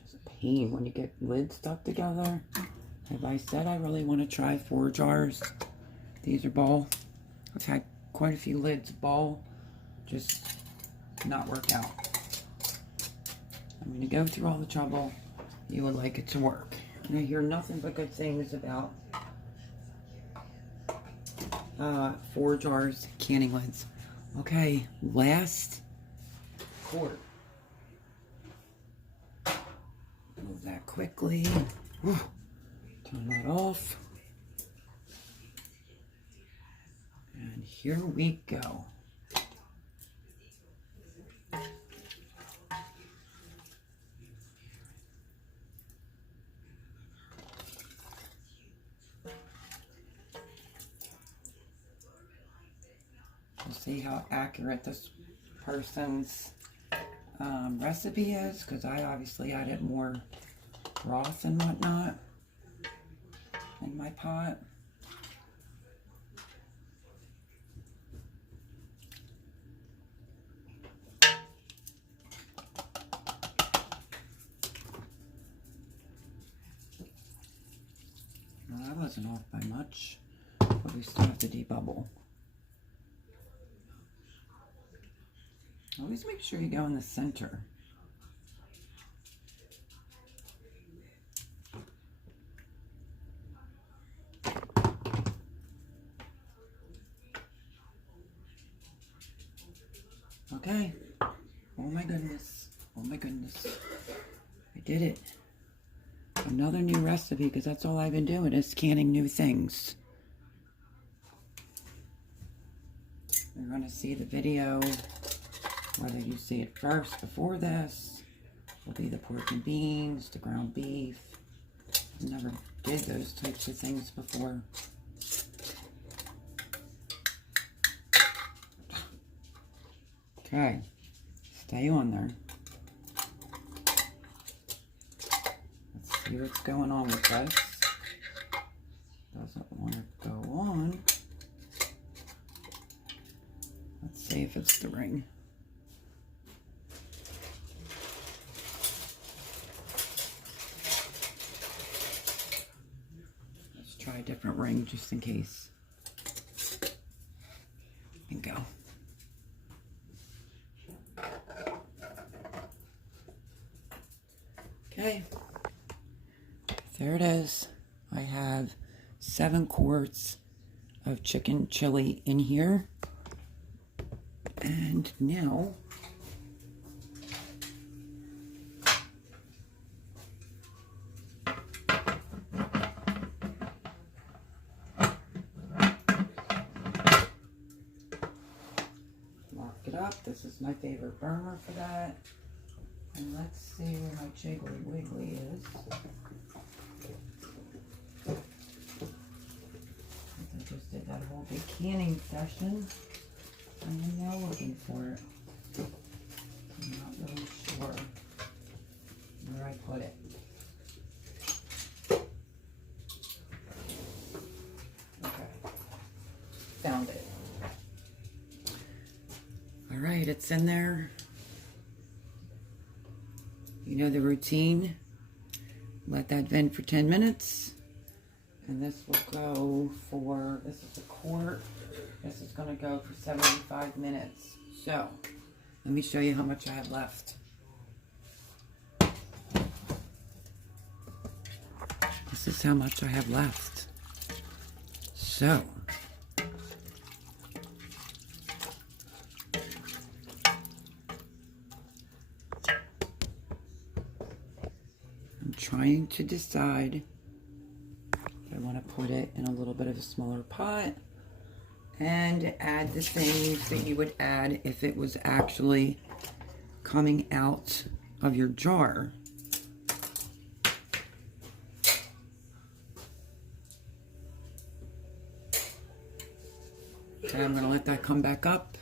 Just a pain when you get lids stuck together. Have I said I really want to try 4 jars? These are ball. I've had quite a few lids ball. Just not work out. I'm going to go through all the trouble. You would like it to work. And I hear nothing but good things about 4 jars canning lids. Okay, last quart. Remove that quickly. Whew. Turn that off. And here we go. We'll see how accurate this person's recipe is, because I obviously added more broth and whatnot in my pot. Well, that wasn't off by much, but we still have to debubble. Always make sure you go in the center. Okay. Oh my goodness. Oh my goodness. I did it. Another new recipe, because that's all I've been doing is canning new things. You're going to see the video, whether you see it first before this, will be the pork and beans, the ground beef. I never did those types of things before. Okay, stay on there. Let's see what's going on with this. Doesn't want to go on. Let's see if it's the ring. Let's try a different ring just in case. And go. Okay, there it is. I have 7 quarts of chicken chili in here. And now, mark it up. This is my favorite burner for that. And let's see where my Jiggly Wiggly is. I just did that whole big canning session. And I'm now looking for it. I'm not really sure where I put it. Okay. Found it. Alright, it's in there. You know the routine. Let that vent for 10 minutes. And this will go for, this is a quart. This is going to go for 75 minutes. So, let me show you how much I have left. This is how much I have left. So, I'm trying to decide if I want to put it in a little bit of a smaller pot and add the things that you would add if it was actually coming out of your jar. Okay, I'm going to let that come back up,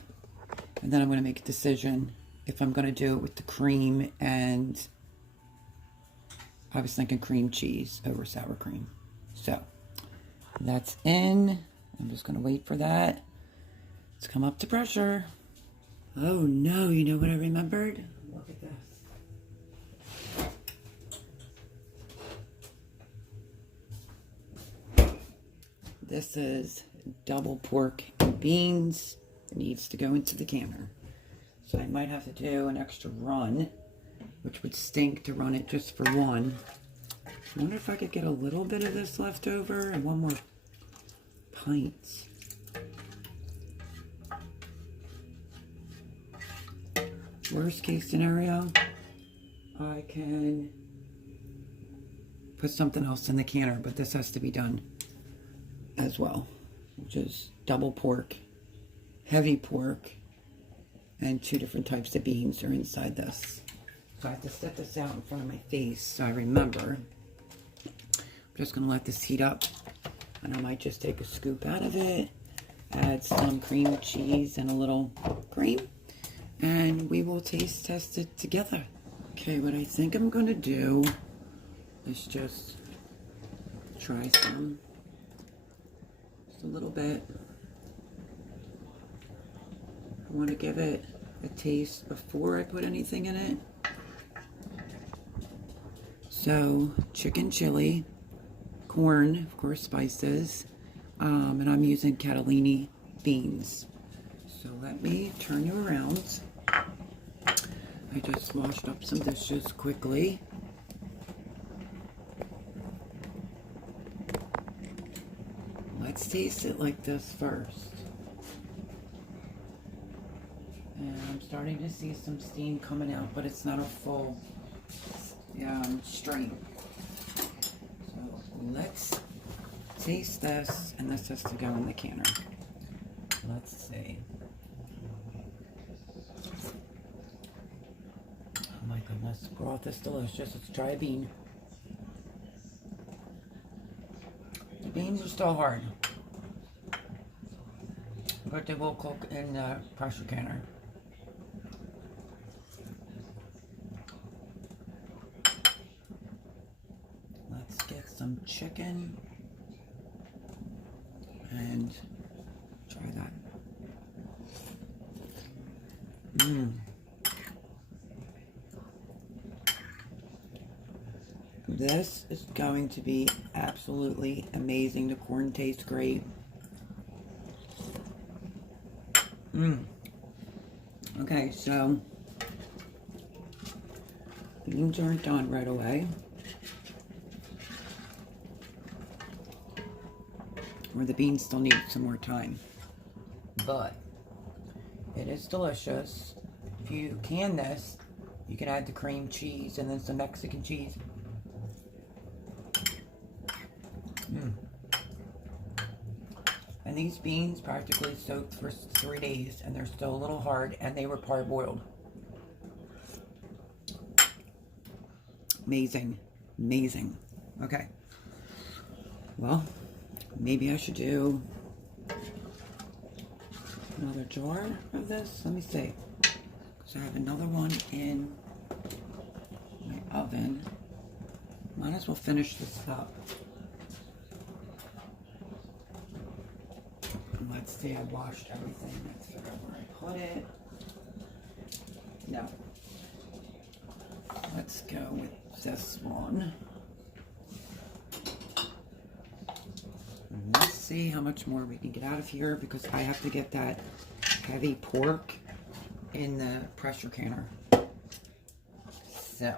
and then I'm going to make a decision if I'm going to do it with the cream, and I was thinking cream cheese over sour cream. So that's in. I'm just going to wait for that to come up to pressure. Oh no, you know what I remembered? Look at this. This is double pork and beans. It needs to go into the canner. So I might have to do an extra run, which would stink to run it just for one. I wonder if I could get a little bit of this left over and one more pint. Worst case scenario, I can put something else in the canner, but this has to be done as well, which is double pork, heavy pork, and 2 different types of beans are inside this. So I have to set this out in front of my face so I remember. I'm just going to let this heat up, and I might just take a scoop out of it, add some cream cheese and a little cream, and we will taste test it together. Okay, what I think I'm going to do is just try some, just a little bit. I want to give it a taste before I put anything in it. So, chicken chili, corn, of course, spices, and I'm using Catalini beans. So let me turn you around. I just washed up some dishes quickly. Let's taste it like this first. And I'm starting to see some steam coming out, but it's not a full stream. So let's taste this, and this has to go in the canner. Let's see. Oh my goodness, broth is delicious. Let's try a bean. The beans are still hard, but they will cook in the pressure canner. Let's get some chicken and try that. This is going to be absolutely amazing. The corn tastes great. Okay, so beans aren't done right away. Or the beans still need some more time. But it is delicious. If you can this, you can add the cream cheese and then some Mexican cheese. And these beans practically soaked for 3 days, and they're still a little hard, and they were parboiled. Amazing. Amazing. Okay. Well, maybe I should do another jar of this. Let me see. Because I have another one in my oven. Might as well finish this up. Let's see, I washed everything. Let's figure out where I put it. No. Let's go with this one. And let's see how much more we can get out of here, because I have to get that heavy pork in the pressure canner. So.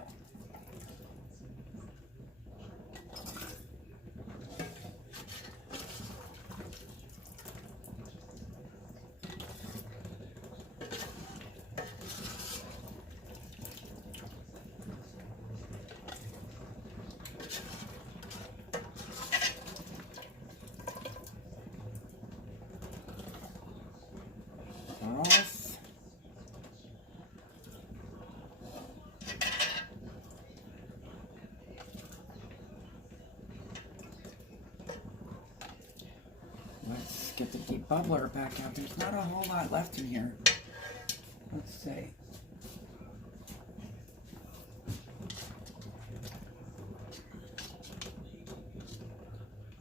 Off. Let's get the debubbler back out. There's not a whole lot left in here. Let's see.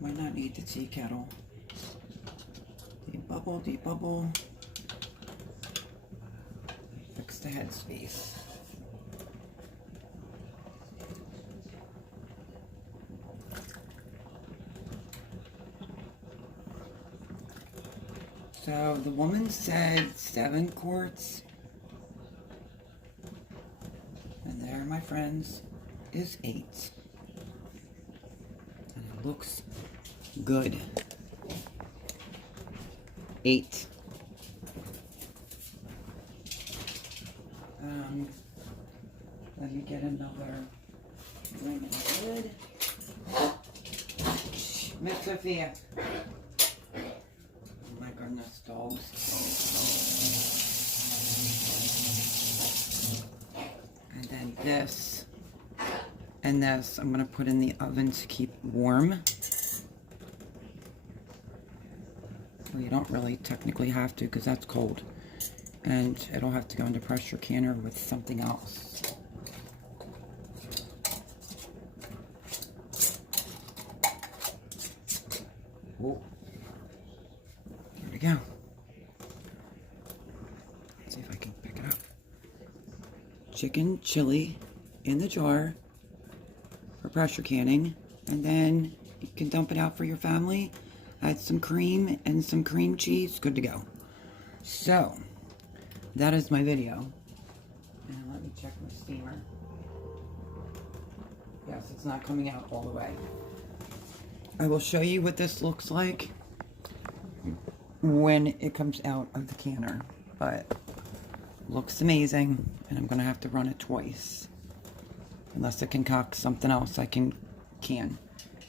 Might not need the tea kettle. Debubble, debubble. Fix the headspace. So the woman said 7 quarts. And there, my friends, is 8. And it looks good. 8. Let me get another ring of lid. Miss Sophia. Oh my goodness, dogs. And then this and this I'm going to put in the oven to keep warm. Well, you don't really technically have to because that's cold. And it'll have to go into pressure canner with something else. Oh, there we go. Let's see if I can pick it up. Chicken chili in the jar for pressure canning, and then you can dump it out for your family. Add some cream and some cream cheese. Good to go. So, that is my video. And let me check my steamer. Yes, it's not coming out all the way. I will show you what this looks like when it comes out of the canner. But looks amazing, and I'm gonna have to run it twice. Unless it concocts something else I can.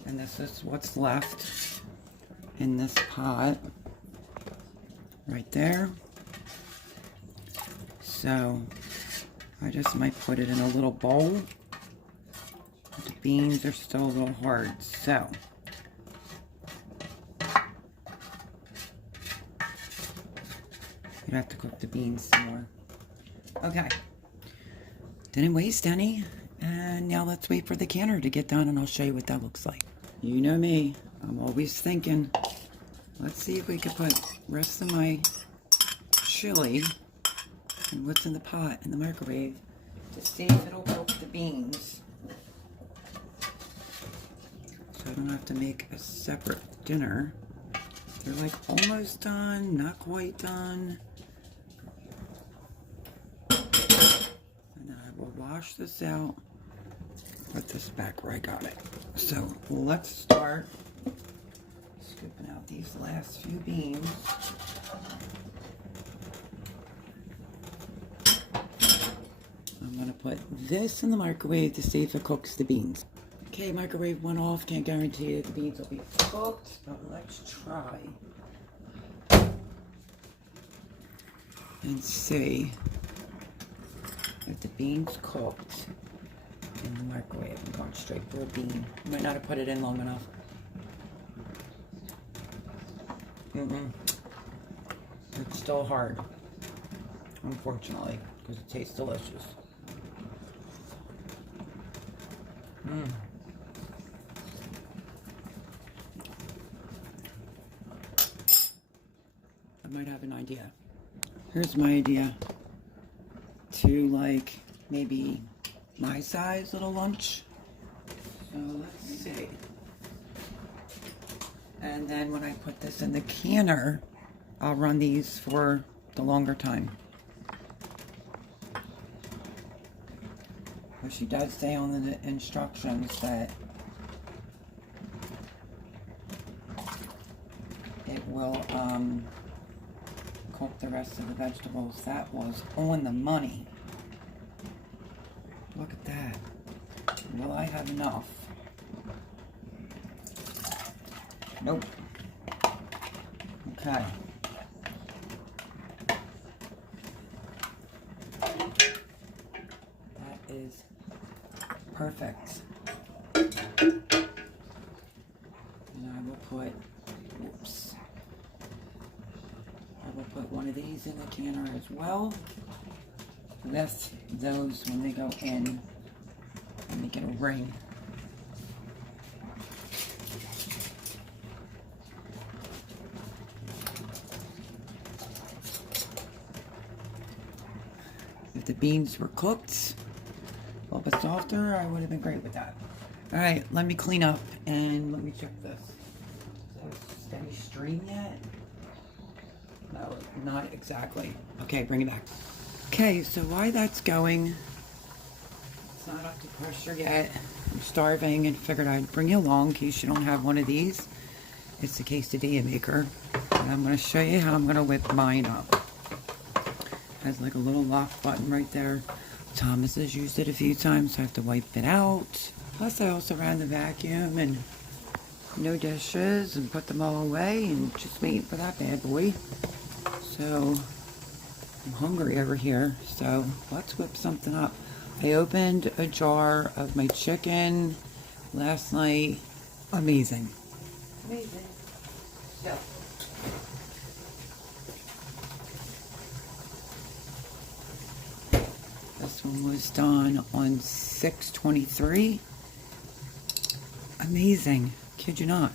And this is what's left in this pot. Right there. So I just might put it in a little bowl. The beans are still a little hard, so you'd have to cook the beans some more. Okay. Didn't waste any. And now let's wait for the canner to get done and I'll show you what that looks like. You know me, I'm always thinking, let's see if we can put the rest of my chili and what's in the pot in the microwave to see if it'll cook the beans. So I don't have to make a separate dinner. They're like almost done, not quite done. And then I will wash this out, put this back where I got it. So let's start scooping out these last few beans. I'm gonna put this in the microwave to see if it cooks the beans. Okay, microwave went off. Can't guarantee that the beans will be cooked, but let's try and see if the beans cooked in the microwave. I'm going straight for a bean. I might not have put it in long enough. It's still hard, unfortunately, because it tastes delicious. I might have an idea. Here's my idea to like maybe my size little lunch. So let's see. And then when I put this in the canner, I'll run these for the longer time. But she does say on the instructions that it will cook the rest of the vegetables. That was on the money. Look at that. Will I have enough? Nope. Okay. That is perfect. And I will put, oops. I will put one of these in the canner as well. With those when they go in and make it a ring. If the beans were cooked a little bit softer, I would have been great with that. Alright, let me clean up and let me check this. Is that a steady stream yet? No, not exactly. Okay, bring it back. Okay, so while that's going, it's not up to pressure yet. I'm starving and figured I'd bring you along in case you don't have one of these. It's the quesadilla maker. And I'm going to show you how I'm going to whip mine up. Has like a little lock button right there. Thomas has used it a few times, so I have to wipe it out. Plus I also ran the vacuum and no dishes and put them all away and just waiting for that bad boy. So I'm hungry over here, so let's whip something up. I opened a jar of my chicken last night. Amazing. Amazing. So this one was done on 6/23. Amazing. Kid you not.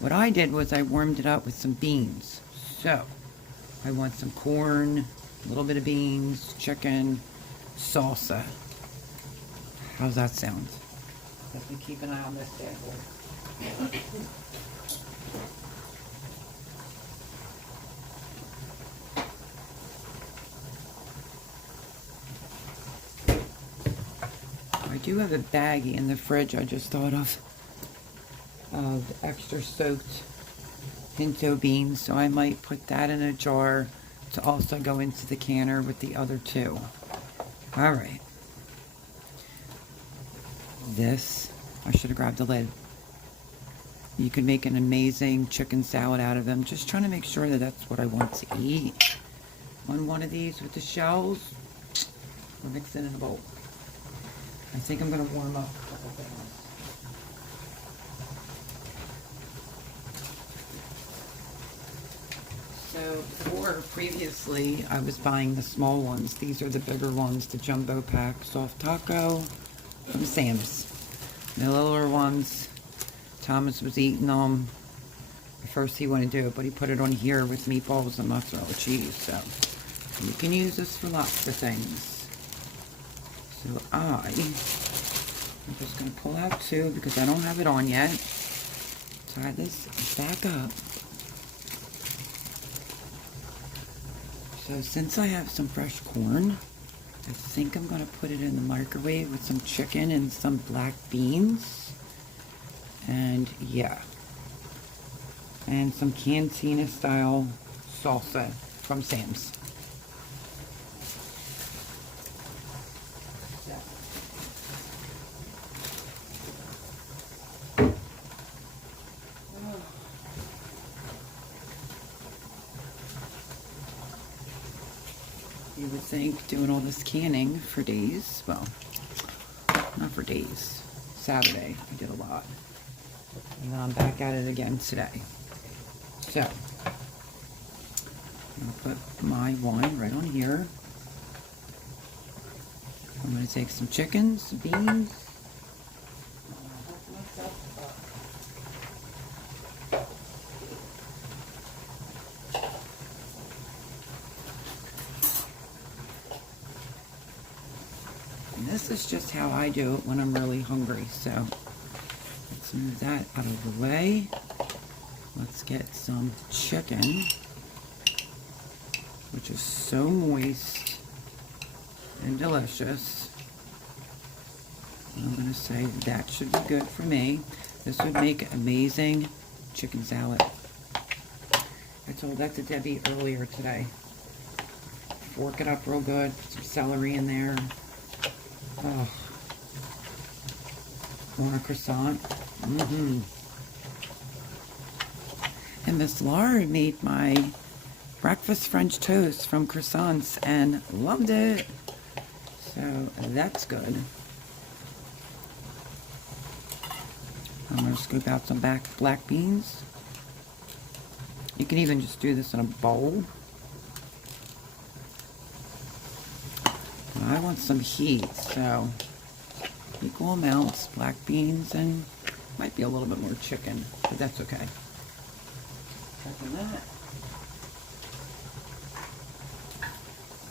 What I did was I warmed it up with some beans. So I want some corn, a little bit of beans, chicken, salsa. How's that sound? Let me keep an eye on this bad boy. I do have a baggie in the fridge I just thought of extra soaked pinto beans, so I might put that in a jar to also go into the canner with the other two. Alright. This, I should have grabbed the lid. You can make an amazing chicken salad out of them. Just trying to make sure that that's what I want to eat. On one of these with the shells, we'll mix it in a bowl. I think I'm going to warm up a couple things. So previously I was buying the small ones. These are the bigger ones, the jumbo pack soft taco from Sam's. The littler ones, Thomas was eating them. At first he wouldn't do it, but he put it on here with meatballs and mozzarella cheese. So you can use this for lots of things. So I'm just going to pull out two because I don't have it on yet. Tie this back up. So since I have some fresh corn, I think I'm going to put it in the microwave with some chicken and some black beans. And yeah. And some cantina style salsa from Sam's. You would think doing all this canning for days, well, not for days, Saturday I did a lot. And then I'm back at it again today. So, I'm going to put my wine right on here. I'm going to take some chicken, some beans. And this is just how I do it when I'm really hungry. So, let's move that out of the way. Let's get some chicken, which is so moist and delicious. I'm going to say that should be good for me. This would make amazing chicken salad. I told that to Debbie earlier today. Fork it up real good, put some celery in there. Oh. Want a croissant? Mm-hmm. And Miss Laura made my breakfast French toast from croissants and loved it. So that's good. I'm going to scoop out some black beans. You can even just do this in a bowl. And I want some heat, so equal amounts, black beans, and might be a little bit more chicken, but that's okay. After that,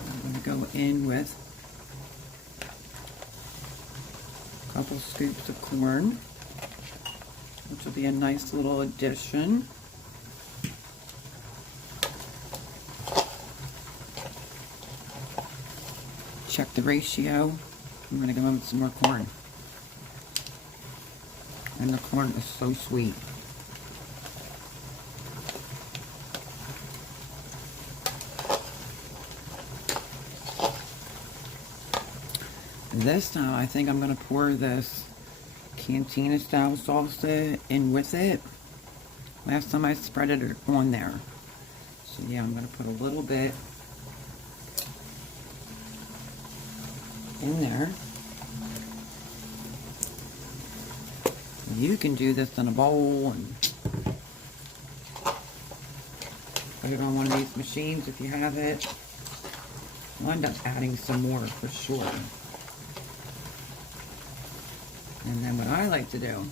I'm going to go in with a couple scoops of corn, which will be a nice little addition. Check the ratio. I'm going to go in with some more corn. And the corn is so sweet. This time I think I'm going to pour this cantina style salsa in with it. Last time I spread it on there. So yeah, I'm going to put a little bit in there. You can do this in a bowl and put it on one of these machines if you have it. I'll end up adding some more for sure. And then what I like to do,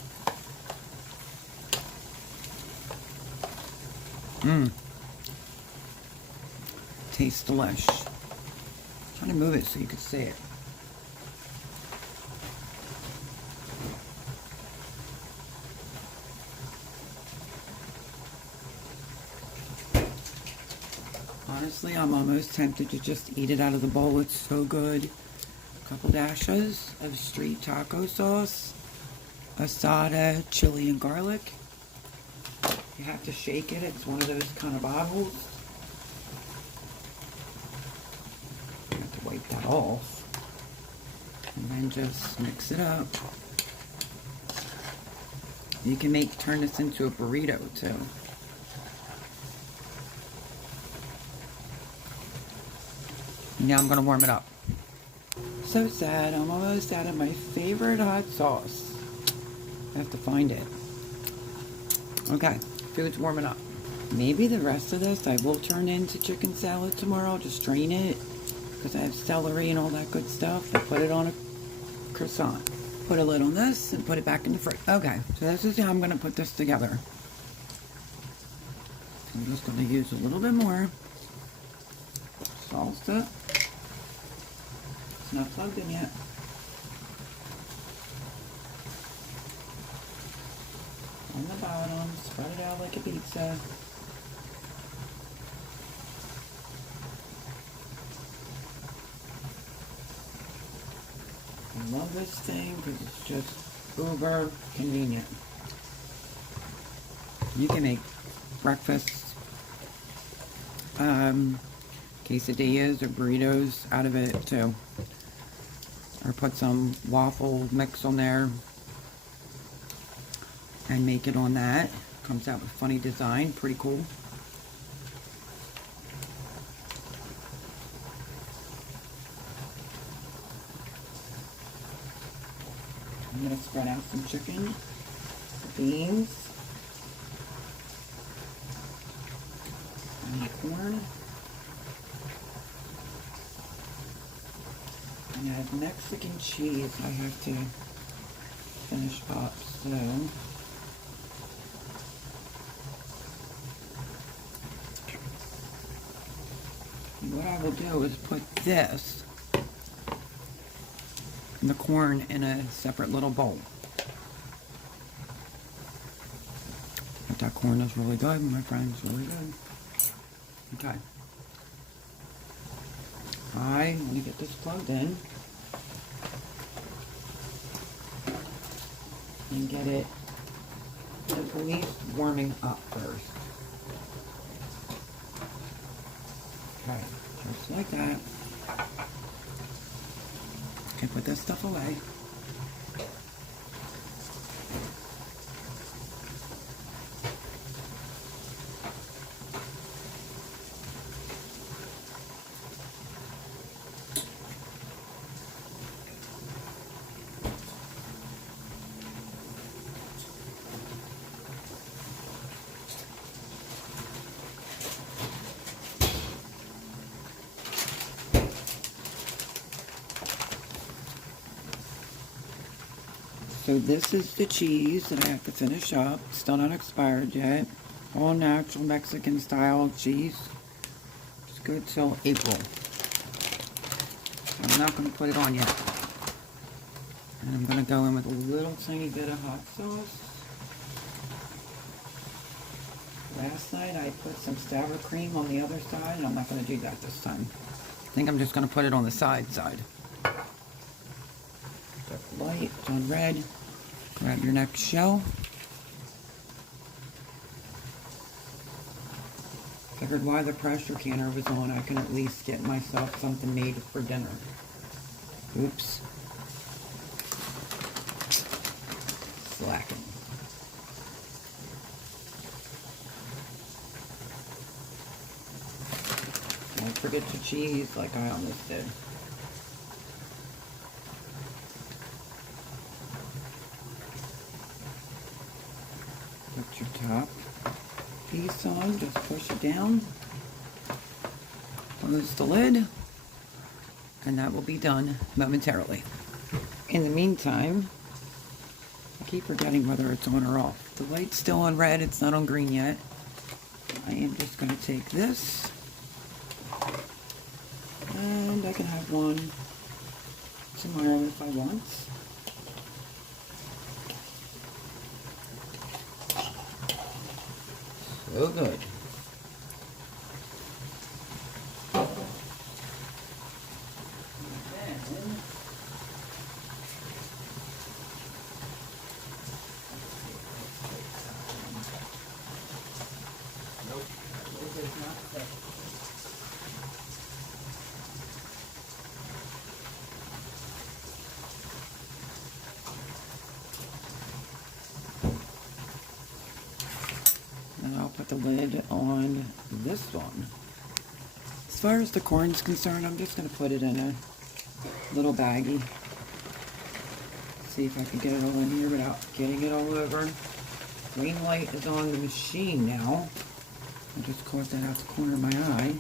tastes delish. I'm trying to move it so you can see it. Honestly, I'm almost tempted to just eat it out of the bowl. It's so good. A couple dashes of street taco sauce, asada, chili, and garlic. You have to shake it. It's one of those kind of bottles. You have to wipe that off. And then just mix it up. You can turn this into a burrito too. Now I'm going to warm it up. So sad, I'm almost out of my favorite hot sauce. I have to find it. Okay, food's warming up. Maybe the rest of this I will turn into chicken salad tomorrow. I'll just strain it because I have celery and all that good stuff. I put it on a croissant. Put a lid on this and put it back in the fridge. Okay, so this is how I'm going to put this together. I'm just going to use a little bit more salsa. It's not plugged in yet. On the bottom, spread it out like a pizza. I love this thing because it's just uber convenient. You can make breakfast quesadillas or burritos out of it too. Or put some waffle mix on there and make it on that. Comes out with a funny design, pretty cool. I'm going to spread out some chicken, beans, and corn. And I have Mexican cheese I have to finish up, so what I will do is put this, the corn, in a separate little bowl. But that corn is really good, my friends, really good. Okay. I want to get this plugged in and get it at least warming up first. Okay, just like that. Okay, put this stuff away. So this is the cheese that I have to finish up. It's still not expired yet. All natural Mexican style cheese. It's good till April. I'm not going to put it on yet. And I'm going to go in with a little tiny bit of hot sauce. Last night I put some sour cream on the other side, and I'm not going to do that this time. I think I'm just going to put it on the side. Light, it's on red. Grab your next shell. Figured while the pressure canner was on, I can at least get myself something made for dinner. Oops. slacking. Don't forget your cheese like I almost did. Put your top piece on, just push it down. Close the lid, and that will be done momentarily. In the meantime, I keep forgetting whether it's on or off. The light's still on red, it's not on green yet. I am just going to take this, and I can have one tomorrow if I want. So good. And I'll put the lid on this one. As far as the corn's concerned, I'm just going to put it in a little baggie. See if I can get it all in here without getting it all over. Green light is on the machine now. I just caught that out the corner of my eye.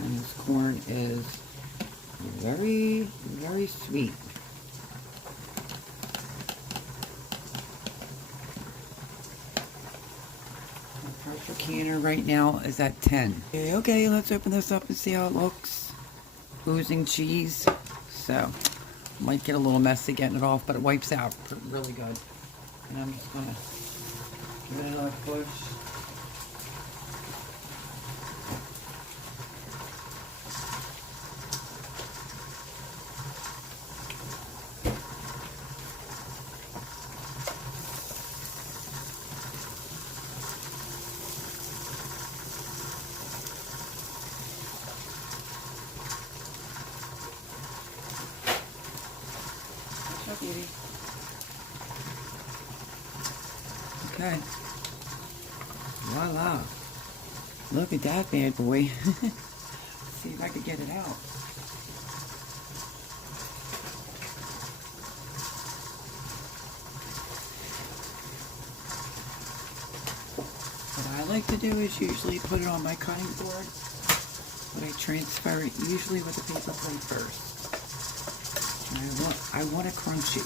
And this corn is very, very sweet. The pressure canner right now is at 10. Okay, let's open this up and see how it looks. Oozing cheese. So, might get a little messy getting it off, but it wipes out really good. And I'm just going to give it another push. What's up, Evie? Okay. Voila. Look at that bad boy. See if I could get it out. What I like to do is usually put it on my cutting board, but I transfer it usually with a paper plate first. And I want it crunchy.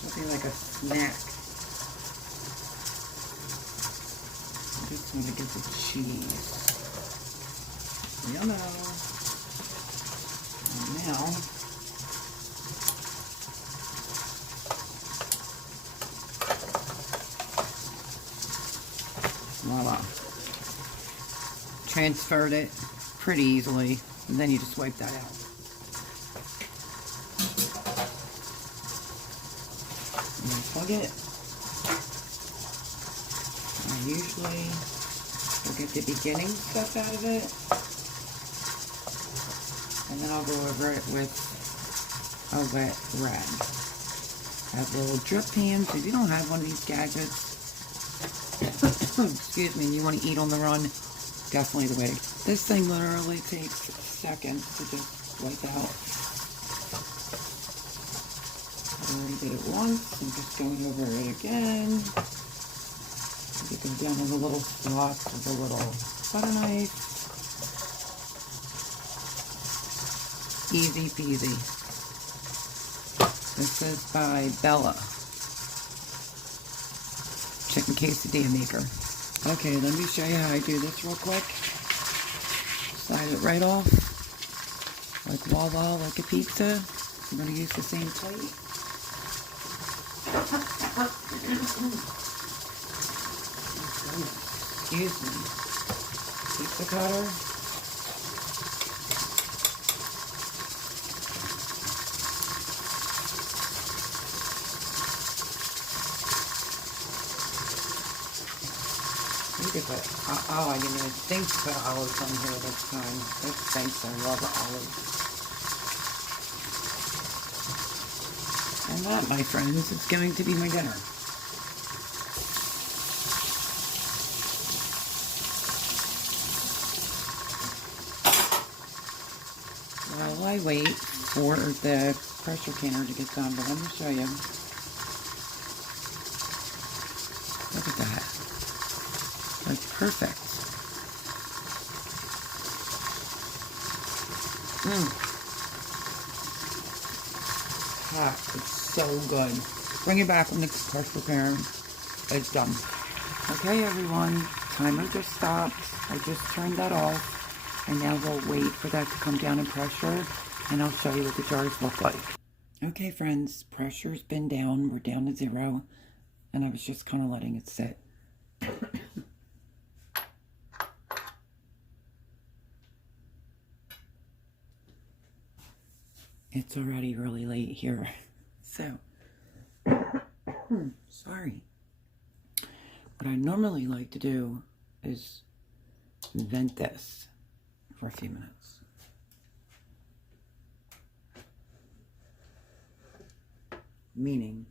Something like a snack. I just want to get the cheese. Yummo. And now, voila. Transferred it pretty easily, and then you just wipe that out. Plug it. I usually will get the beginning stuff out of it, and then I'll go over it with a wet rag. Have little drip pans. If you don't have one of these gadgets, excuse me, and you want to eat on the run, definitely the way. This thing literally takes seconds to just wipe out. I already did it once. I'm just going over it again. You go down in the little slots with a little butter knife. Easy peasy. This is by Bella. Chicken quesadilla maker. Okay, let me show you how I do this real quick. Slide it right off. Like voila, like a pizza. I'm going to use the same plate. Excuse me. Pizza cutter. Look at that. Oh, I didn't even think to put olives on here this time. This stinks. I love olives. And that, my friends, is going to be my dinner. While I wait for the pressure canner to get done, but let me show you. Look at that. That's perfect. Hot. It's so good. Bring it back when the pressure canner is done. Okay, everyone. Timer just stopped. I just turned that off. And now we'll wait for that to come down in pressure, and I'll show you what the jars look like. Okay, friends, pressure's been down. We're down to 0, and I was just kind of letting it sit. It's already really late here, so, sorry. What I normally like to do is vent this for a few minutes. Meaning,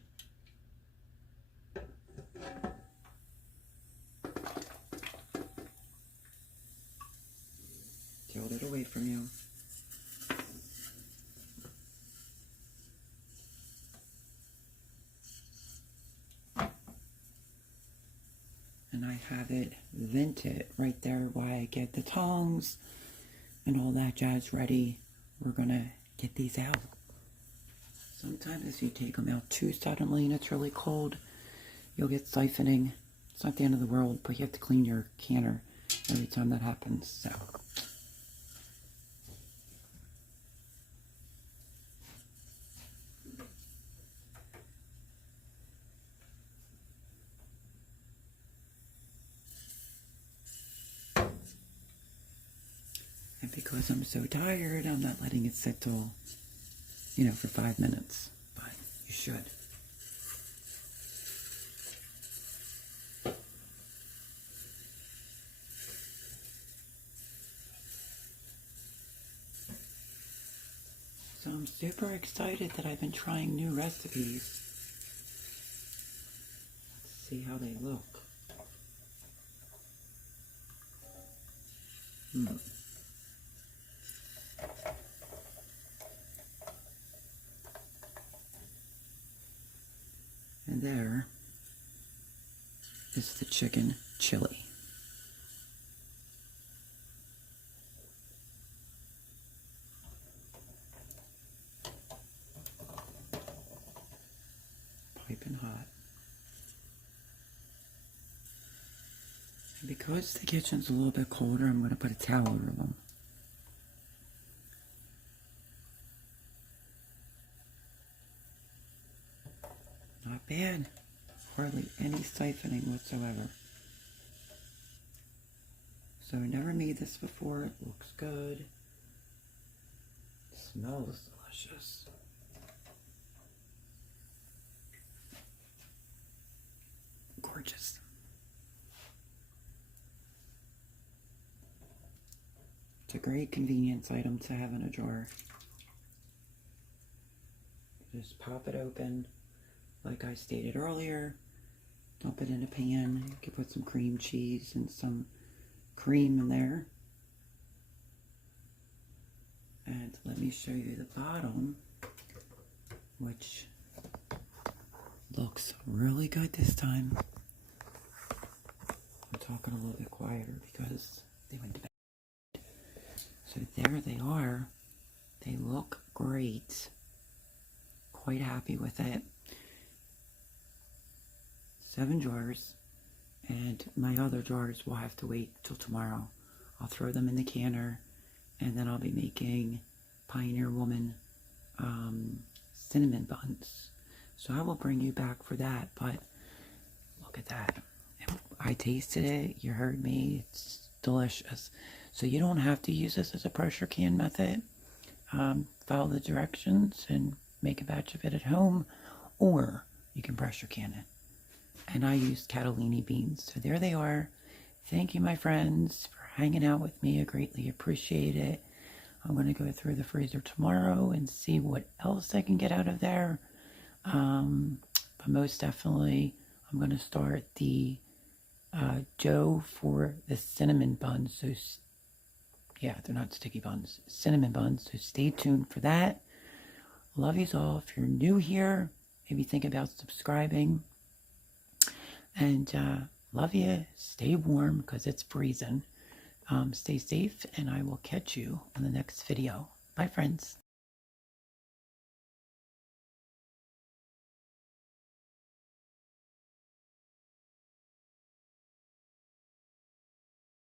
tilt it away from you. And I have it vented right there while I get the tongs and all that jazz ready. We're gonna get these out. Sometimes if you take them out too suddenly and it's really cold, you'll get siphoning. It's not the end of the world, but you have to clean your canner every time that happens, so. And because I'm so tired, I'm not letting it sit till, for 5 minutes, but you should. So I'm super excited that I've been trying new recipes. Let's see how they look. And there is the chicken chili. Piping hot. And because the kitchen's a little bit colder, I'm going to put a towel over them. Not bad. Hardly any siphoning whatsoever. So I never made this before. It looks good. It smells delicious. Gorgeous. It's a great convenience item to have in a jar. Just pop it open. Like I stated earlier, dump it in a pan. You can put some cream cheese and some cream in there. And let me show you the bottom, which looks really good this time. I'm talking a little bit quieter because they went to bed. So there they are. They look great. Quite happy with it. 7 jars, and my other jars will have to wait till tomorrow. I'll throw them in the canner, and then I'll be making Pioneer Woman cinnamon buns. So I will bring you back for that, but look at that. I tasted it, you heard me, it's delicious. So you don't have to use this as a pressure can method. Follow the directions and make a batch of it at home, or you can pressure can it. And I used Catalini beans. So there they are, Thank you, my friends, for hanging out with me. I greatly appreciate it. I'm going to go through the freezer tomorrow and see what else I can get out of there. But most definitely, I'm going to start the dough for the cinnamon buns. So, yeah, they're not sticky buns, cinnamon buns. So stay tuned for that. Love yous all. If you're new here, maybe think about subscribing. And love you. Stay warm because it's freezing. Stay safe, and I will catch you on the next video. Bye, friends.